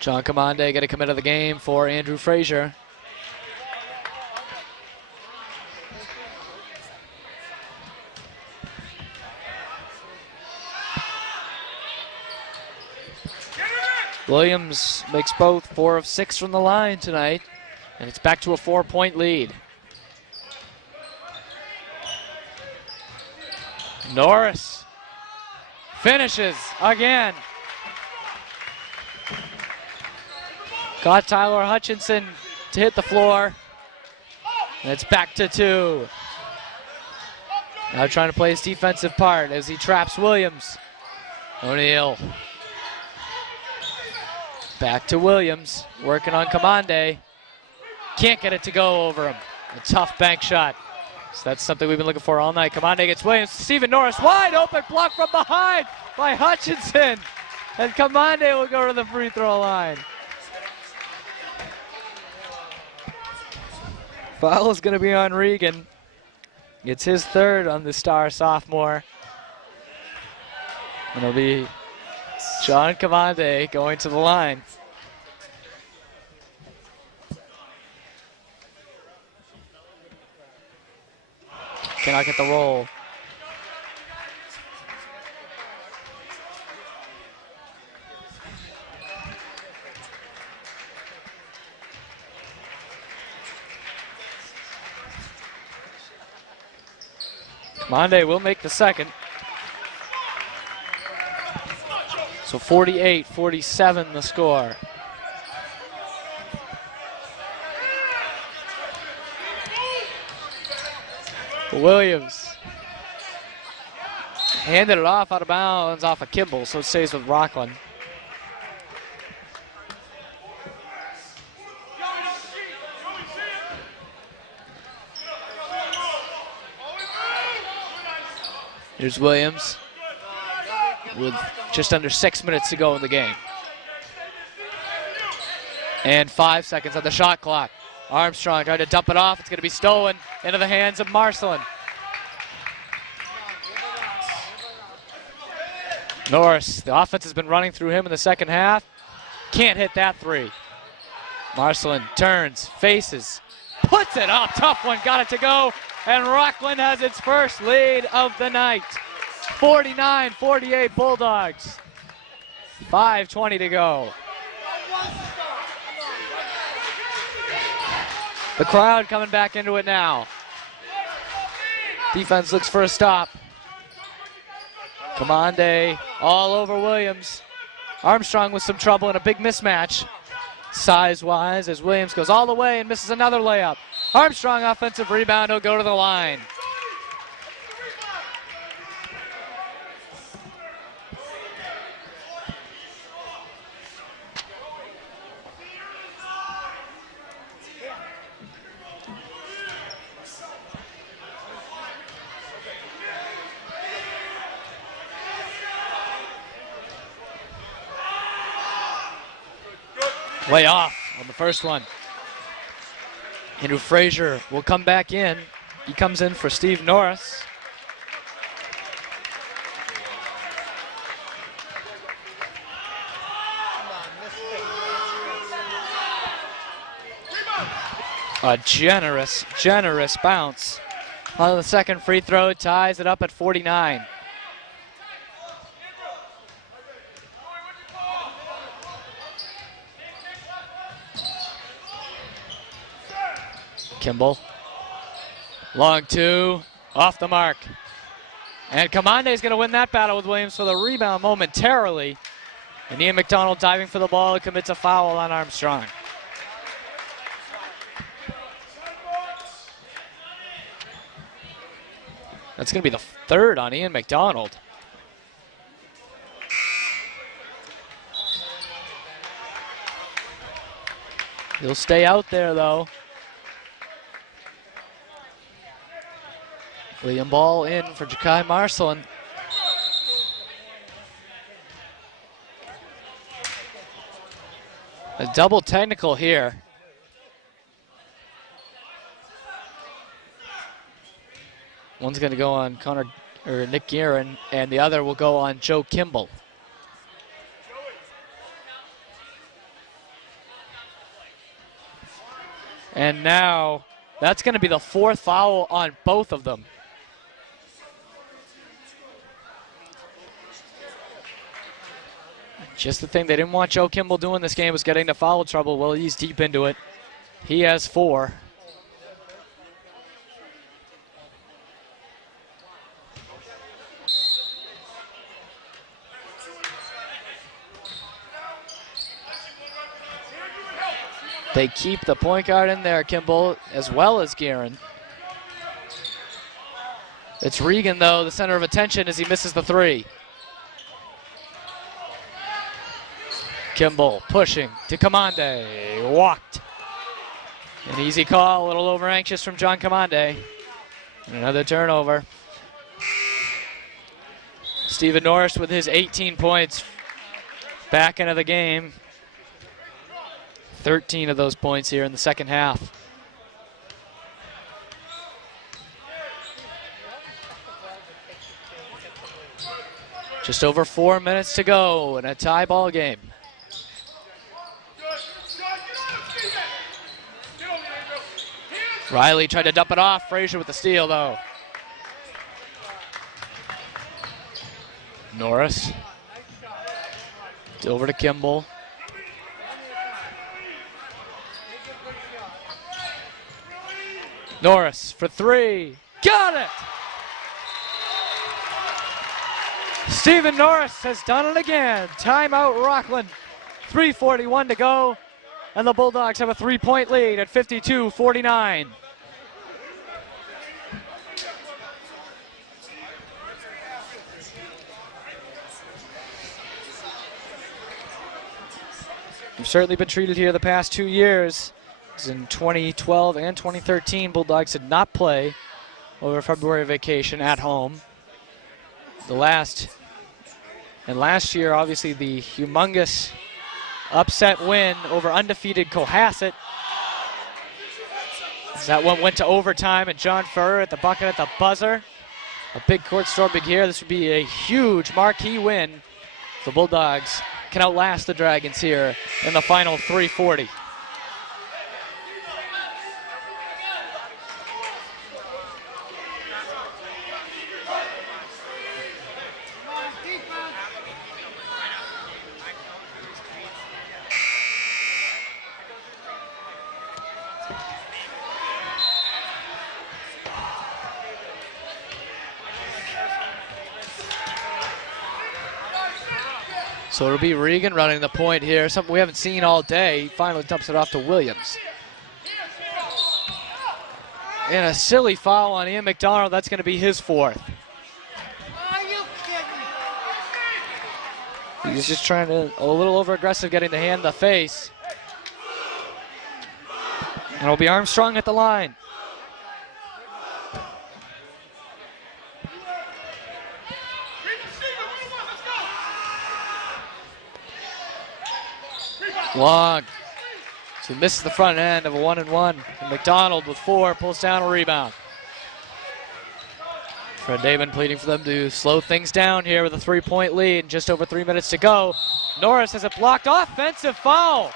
John Commande going to come into the game for Andrew Frazier. Williams makes both, 4 of 6 from the line tonight, and it's back to a 4-point lead. Norris finishes again. Got Tyler Hutchinson to hit the floor. And it's back to 2. Now trying to play his defensive part as he traps Williams. O'Neal. Back to Williams, working on Commande. Can't get it to go over him. A tough bank shot. So that's something we've been looking for all night. Commande gets Williams. Stephen Norris wide open, block from behind by Hutchinson. And Commande will go to the free throw line. Foul is going to be on Regan. It's his third on the star sophomore. And it'll be John Commande going to the line. Cannot get the roll. Commande will make the second. So 48-47 the score. Williams handed it off out of bounds off of Kimball, so it stays with Rockland. Here's Williams with just under 6 minutes to go in the game. And 5 seconds on the shot clock. Armstrong trying to dump it off. It's going to be stolen into the hands of Marcelin. Norris, the offense has been running through him in the second half. Can't hit that three. Marcelin turns, faces, puts it up. Tough one, got it to go. And Rockland has its first lead of the night. 49-48 Bulldogs. 5:20 to go. The crowd coming back into it now. Defense looks for a stop. Commande all over Williams. Armstrong with some trouble in a big mismatch. Size-wise as Williams goes all the way and misses another layup. Armstrong offensive rebound, he'll go to the line. way off on the first one. Andrew Frazier will come back in. He comes in for Steve Norris. A generous bounce on the second free throw, ties it up at 49. Kimball, long two, off the mark. And Kamande is going to win that battle with Williams for the rebound momentarily. And Ian McDonald diving for the ball, commits a foul on Armstrong. That's going to be the third on Ian McDonald. He'll stay out there, though. William Ball in for Ja'Kai Marcelin. A double technical here. One's going to go on Nick Guerin, and the other will go on Joe Kimball. And now that's going to be the fourth foul on both of them. Just the thing they didn't want Joe Kimball doing this game was getting into foul trouble. Well, he's deep into it. He has 4. They keep the point guard in there, Kimball, as well as Guerin. It's Regan, though, the center of attention as he misses the 3. Kimball pushing to Kamande, walked. An easy call, a little over anxious from John Kamande. Another turnover. Stephen Norris with his 18 points back into the game. 13 of those points here in the second half. Just over 4 minutes to go in a tie ball game. Riley tried to dump it off. Frazier with the steal, though. Norris. Over to Kimball. Norris for 3. Got it! Stephen Norris has done it again. Timeout Rockland. 3:41 to go. And the Bulldogs have a 3-point lead at 52-49. We've certainly been treated here the past 2 years. In 2012 and 2013, Bulldogs did not play over February vacation at home. Last year, obviously, the humongous upset win over undefeated Cohasset. That one went to overtime, and John Furrer at the bucket at the buzzer. A big court storming here. This would be a huge marquee win. The Bulldogs can outlast the Dragons here in the final 3:40. So it'll be Regan running the point here, something we haven't seen all day. He finally dumps it off to Williams. And a silly foul on Ian McDonald. That's going to be his 4th. Are you kidding? He's just trying to, a little over-aggressive, getting the hand in the face. And it'll be Armstrong at the line. Long So he misses the front end of a 1-and-1. And McDonald with 4 pulls down a rebound. Fred Damon pleading for them to slow things down here with a 3-point lead. Just over 3 minutes to go. Norris has it blocked. Offensive foul.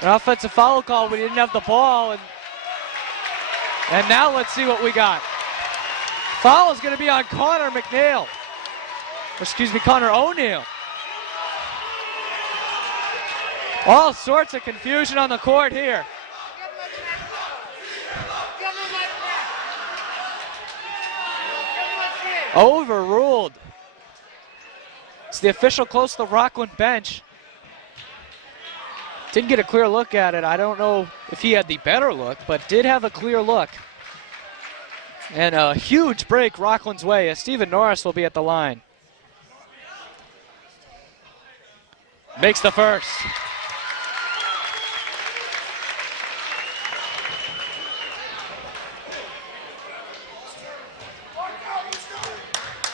An offensive foul call. We didn't have the ball. And now let's see what we got. Foul is going to be on Connor McNeil. Or excuse me, Connor O'Neill. All sorts of confusion on the court here. Overruled. It's the official close to the Rockland bench. Didn't get a clear look at it. I don't know if he had the better look, but did have a clear look. And a huge break Rockland's way as Stephen Norris will be at the line. Makes the first.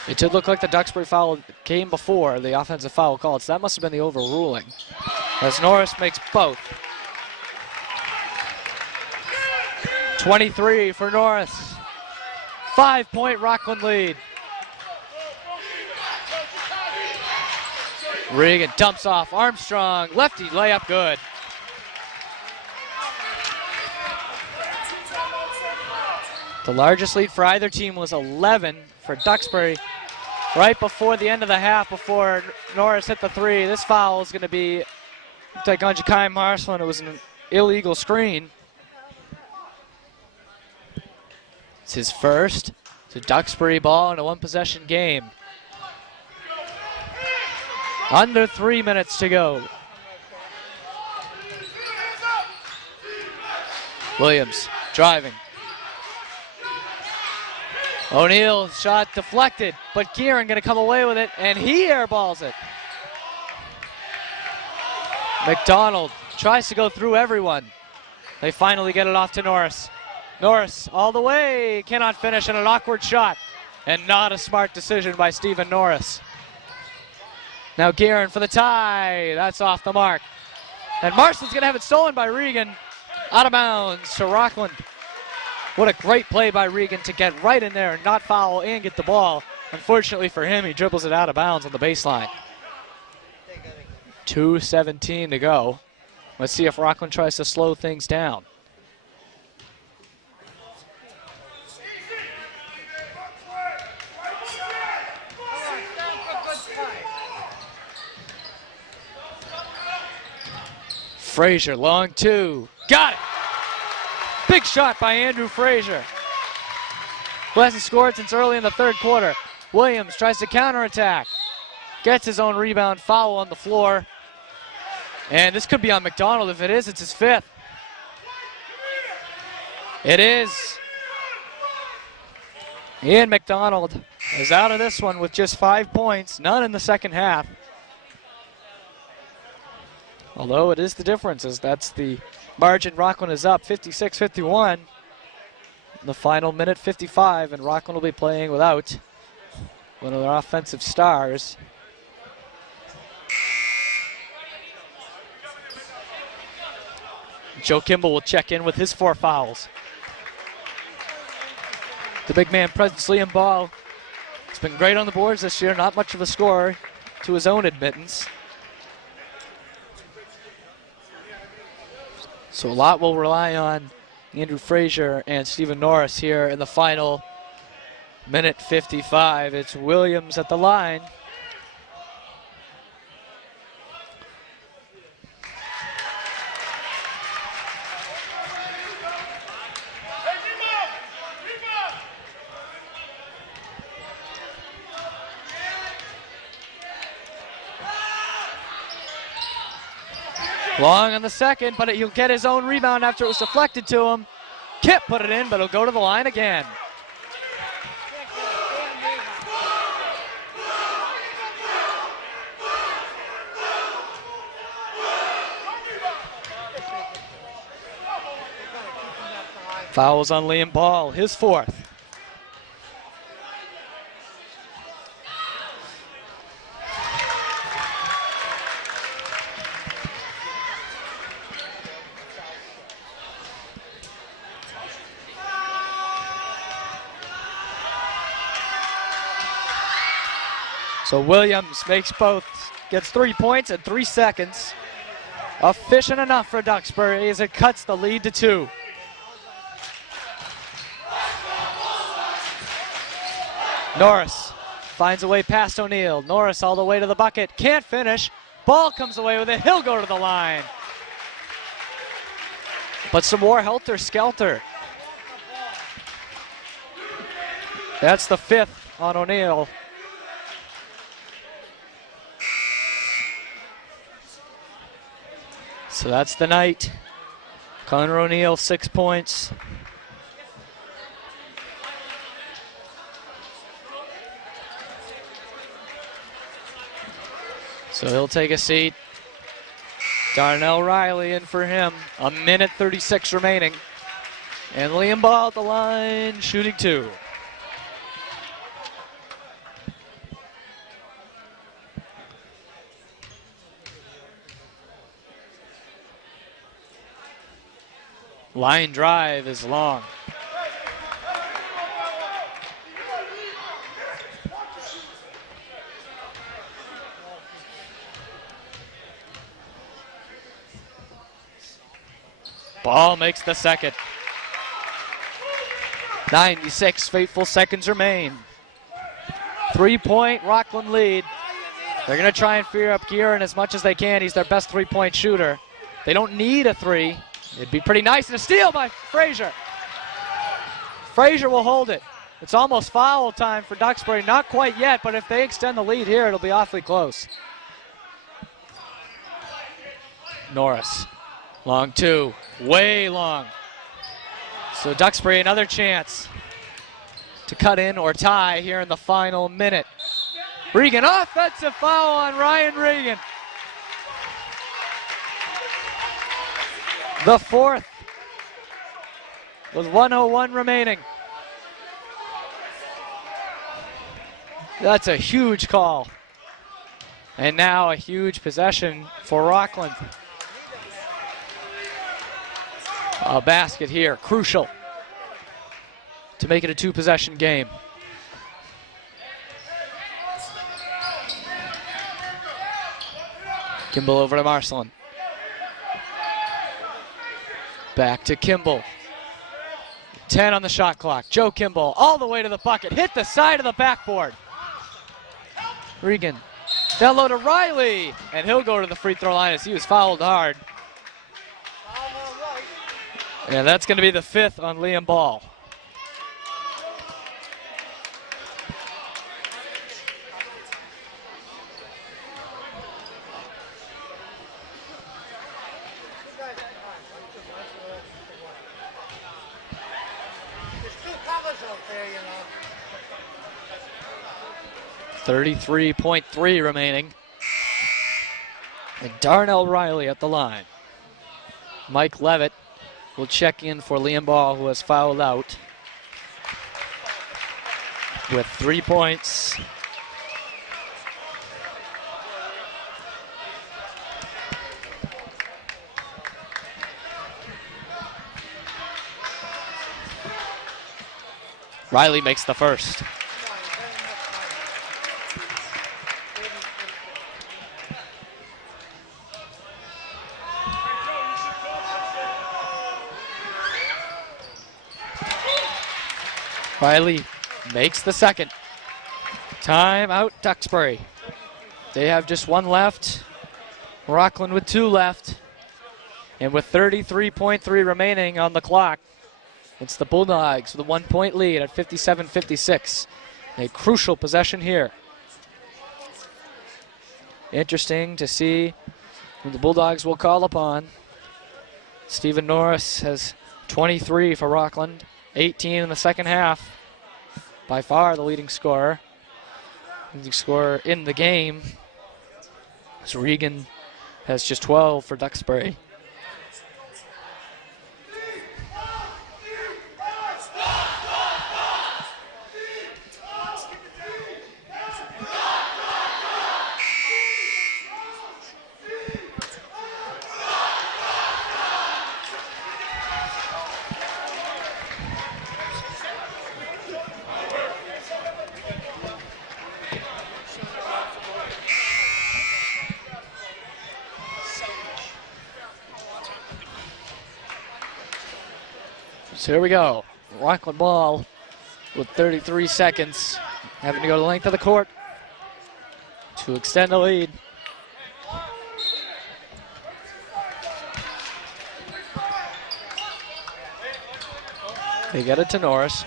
It did look like the Duxbury foul came before the offensive foul called, so that must have been the overruling. As Norris makes both. 23 for Norris. 5-point Rockland lead. Regan dumps off Armstrong. Lefty layup good. The largest lead for either team was 11 for Duxbury. Right before the end of the half, before Norris hit the 3, this foul is going to be, looked like on Ja'Kai Marsland. It was an illegal screen. It's his first. It's a Duxbury ball in a one-possession game. Under 3 minutes to go. Williams driving. O'Neal shot deflected, but Kieran gonna come away with it, and he airballs it. McDonald tries to go through everyone. They finally get it off to Norris. Norris all the way, cannot finish, and an awkward shot, and not a smart decision by Stephen Norris. Now Kieran for the tie, that's off the mark. And Marston's gonna have it stolen by Regan, out of bounds to Rockland. What a great play by Regan to get right in there and not foul and get the ball. Unfortunately for him, he dribbles it out of bounds on the baseline. 2:17 to go. Let's see if Rockland tries to slow things down. Frazier, long 2. Got it! Big shot by Andrew Frazier, who hasn't scored since early in the third quarter. Williams tries to counterattack. Gets his own rebound, foul on the floor. And this could be on McDonald. If it is, it's his 5th. It is. Ian McDonald is out of this one with just 5 points, none in the second half. Although it is the difference, as that's the margin. Rockland is up 56-51. The final minute 55, and Rockland will be playing without one of their offensive stars. Joe Kimball will check in with his 4 fouls. The big man presence, Liam Ball. It's been great on the boards this year, not much of a scorer to his own admittance. So a lot will rely on Andrew Frazier and Stephen Norris here in the final minute 55. It's Williams at the line. Long on the second, but he'll get his own rebound after it was deflected to him. Kip put it in, but he'll go to the line again. Fouls on Liam Ball, his 4th. So Williams gets 3 points in 3 seconds. Efficient enough for Duxbury as it cuts the lead to 2. Norris finds a way past O'Neill. Norris all the way to the bucket. Can't finish. Ball comes away with it. He'll go to the line. But some more helter-skelter. That's the 5th on O'Neill. So that's the night. Connor O'Neill, 6 points. So he'll take a seat. Darnell Riley in for him. 1:36 remaining. And Liam Ball at the line, shooting 2. Line drive is long. Ball makes the second. 96 fateful seconds remain. 3-point Rockland lead. They're going to try and fear up Gearin as much as they can. He's their best 3-point shooter. They don't need a 3. It'd be pretty nice. And a steal by Frazier. Frazier will hold it. It's almost foul time for Duxbury. Not quite yet, but if they extend the lead here, it'll be awfully close. Norris. Long 2. Way long. So Duxbury another chance to cut in or tie here in the final minute. Regan, offensive foul on Ryan Regan. The 4th with 1:01 remaining. That's a huge call. And now a huge possession for Rockland. A basket here, crucial to make it a 2-possession game. Kimball over to Marcelin. Back to Kimball. 10 on the shot clock. Joe Kimball all the way to the bucket. Hit the side of the backboard. Regan down low to Riley. And he'll go to the free throw line as he was fouled hard. And that's going to be the 5th on Liam Ball. There's 2 covers out there, you know. 33.3 remaining. And Darnell Riley at the line. Mike Levitt will check in for Liam Ball, who has fouled out with 3 points. Riley makes the first. Riley makes the second. Timeout, Duxbury. They have just 1 left. Rockland with 2 left. And with 33.3 remaining on the clock, it's the Bulldogs with a 1-point lead at 57-56. A crucial possession here. Interesting to see who the Bulldogs will call upon. Stephen Norris has 23 for Rockland. 18 in the second half. By far the leading scorer. Leading scorer in the game. So Regan has just 12 for Duxbury. So here we go. Rockland ball with 33 seconds. Having to go the length of the court to extend the lead. They get it to Norris.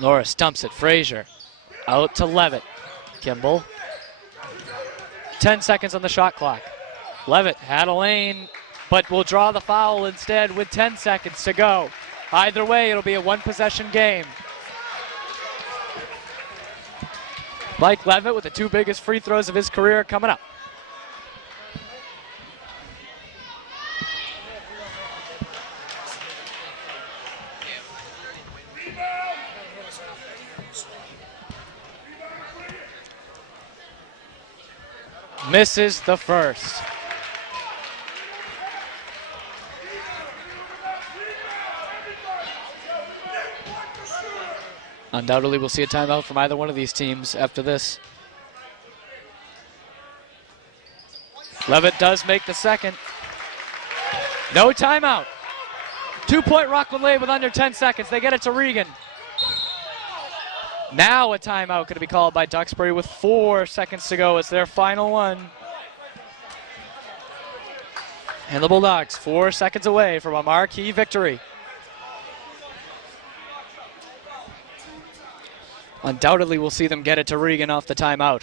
Norris dumps it. Frazier out to Levitt. Kimball. 10 seconds on the shot clock. Levitt had a lane, but will draw the foul instead with 10 seconds to go. Either way, it'll be a one-possession game. Mike Levitt with the 2 biggest free throws of his career coming up. Misses the first. Undoubtedly, we'll see a timeout from either one of these teams after this. Levitt does make the second. No timeout. 2-point Rockland lead with under 10 seconds. They get it to Regan. Now a timeout going to be called by Duxbury with 4 seconds to go. It's their final one. And the Bulldogs 4 seconds away from a marquee victory. Undoubtedly, we'll see them get it to Regan off the timeout.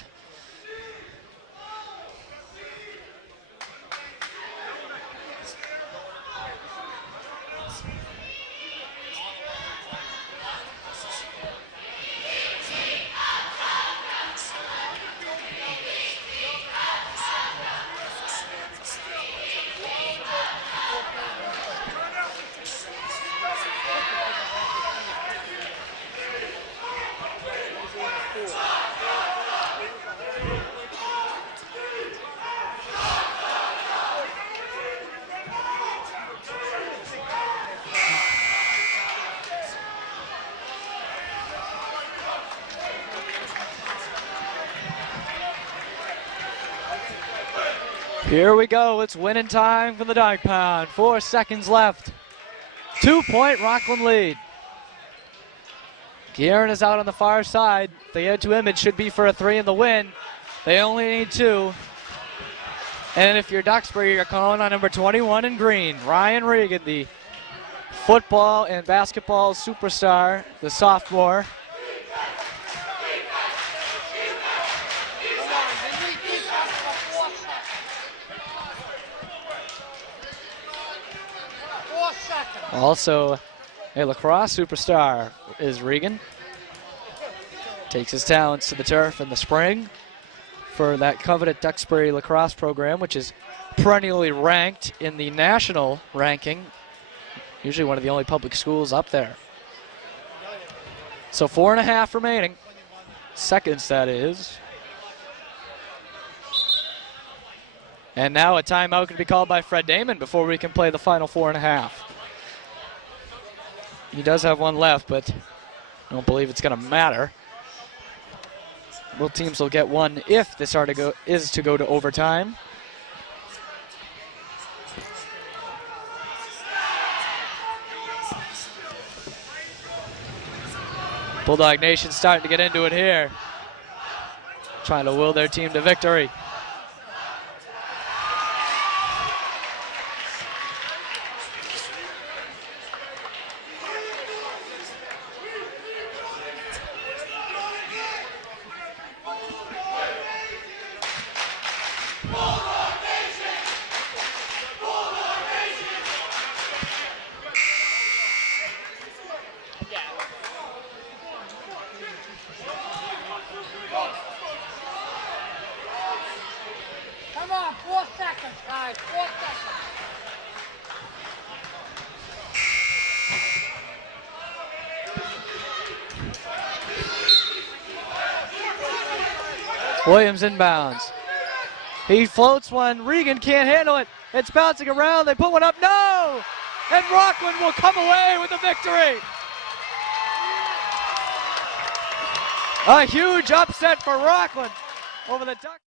Here we go, it's winning time for the Dog Pound. 4 seconds left. 2-point Rockland lead. Guerin is out on the far side. The head to him, it should be for a 3 in the win. They only need 2. And if you're Duxbury, you're calling on number 21 in green, Ryan Regan, the football and basketball superstar, the sophomore. Also, a lacrosse superstar is Regan. Takes his talents to the turf in the spring for that coveted Duxbury lacrosse program, which is perennially ranked in the national ranking. Usually one of the only public schools up there. So 4.5 remaining. Seconds, that is. And now a timeout can be called by Fred Damon before we can play the final 4.5. He does have one left, but I don't believe it's going to matter. Both teams will get one if this is to go to overtime. Bulldog Nation starting to get into it here. Trying to will their team to victory. Come on, 4 seconds, guys. 4 seconds. Williams inbounds. He floats one. Regan can't handle it. It's bouncing around. They put one up. No! And Rockland will come away with the victory. A huge upset for Rockland over the Ducks.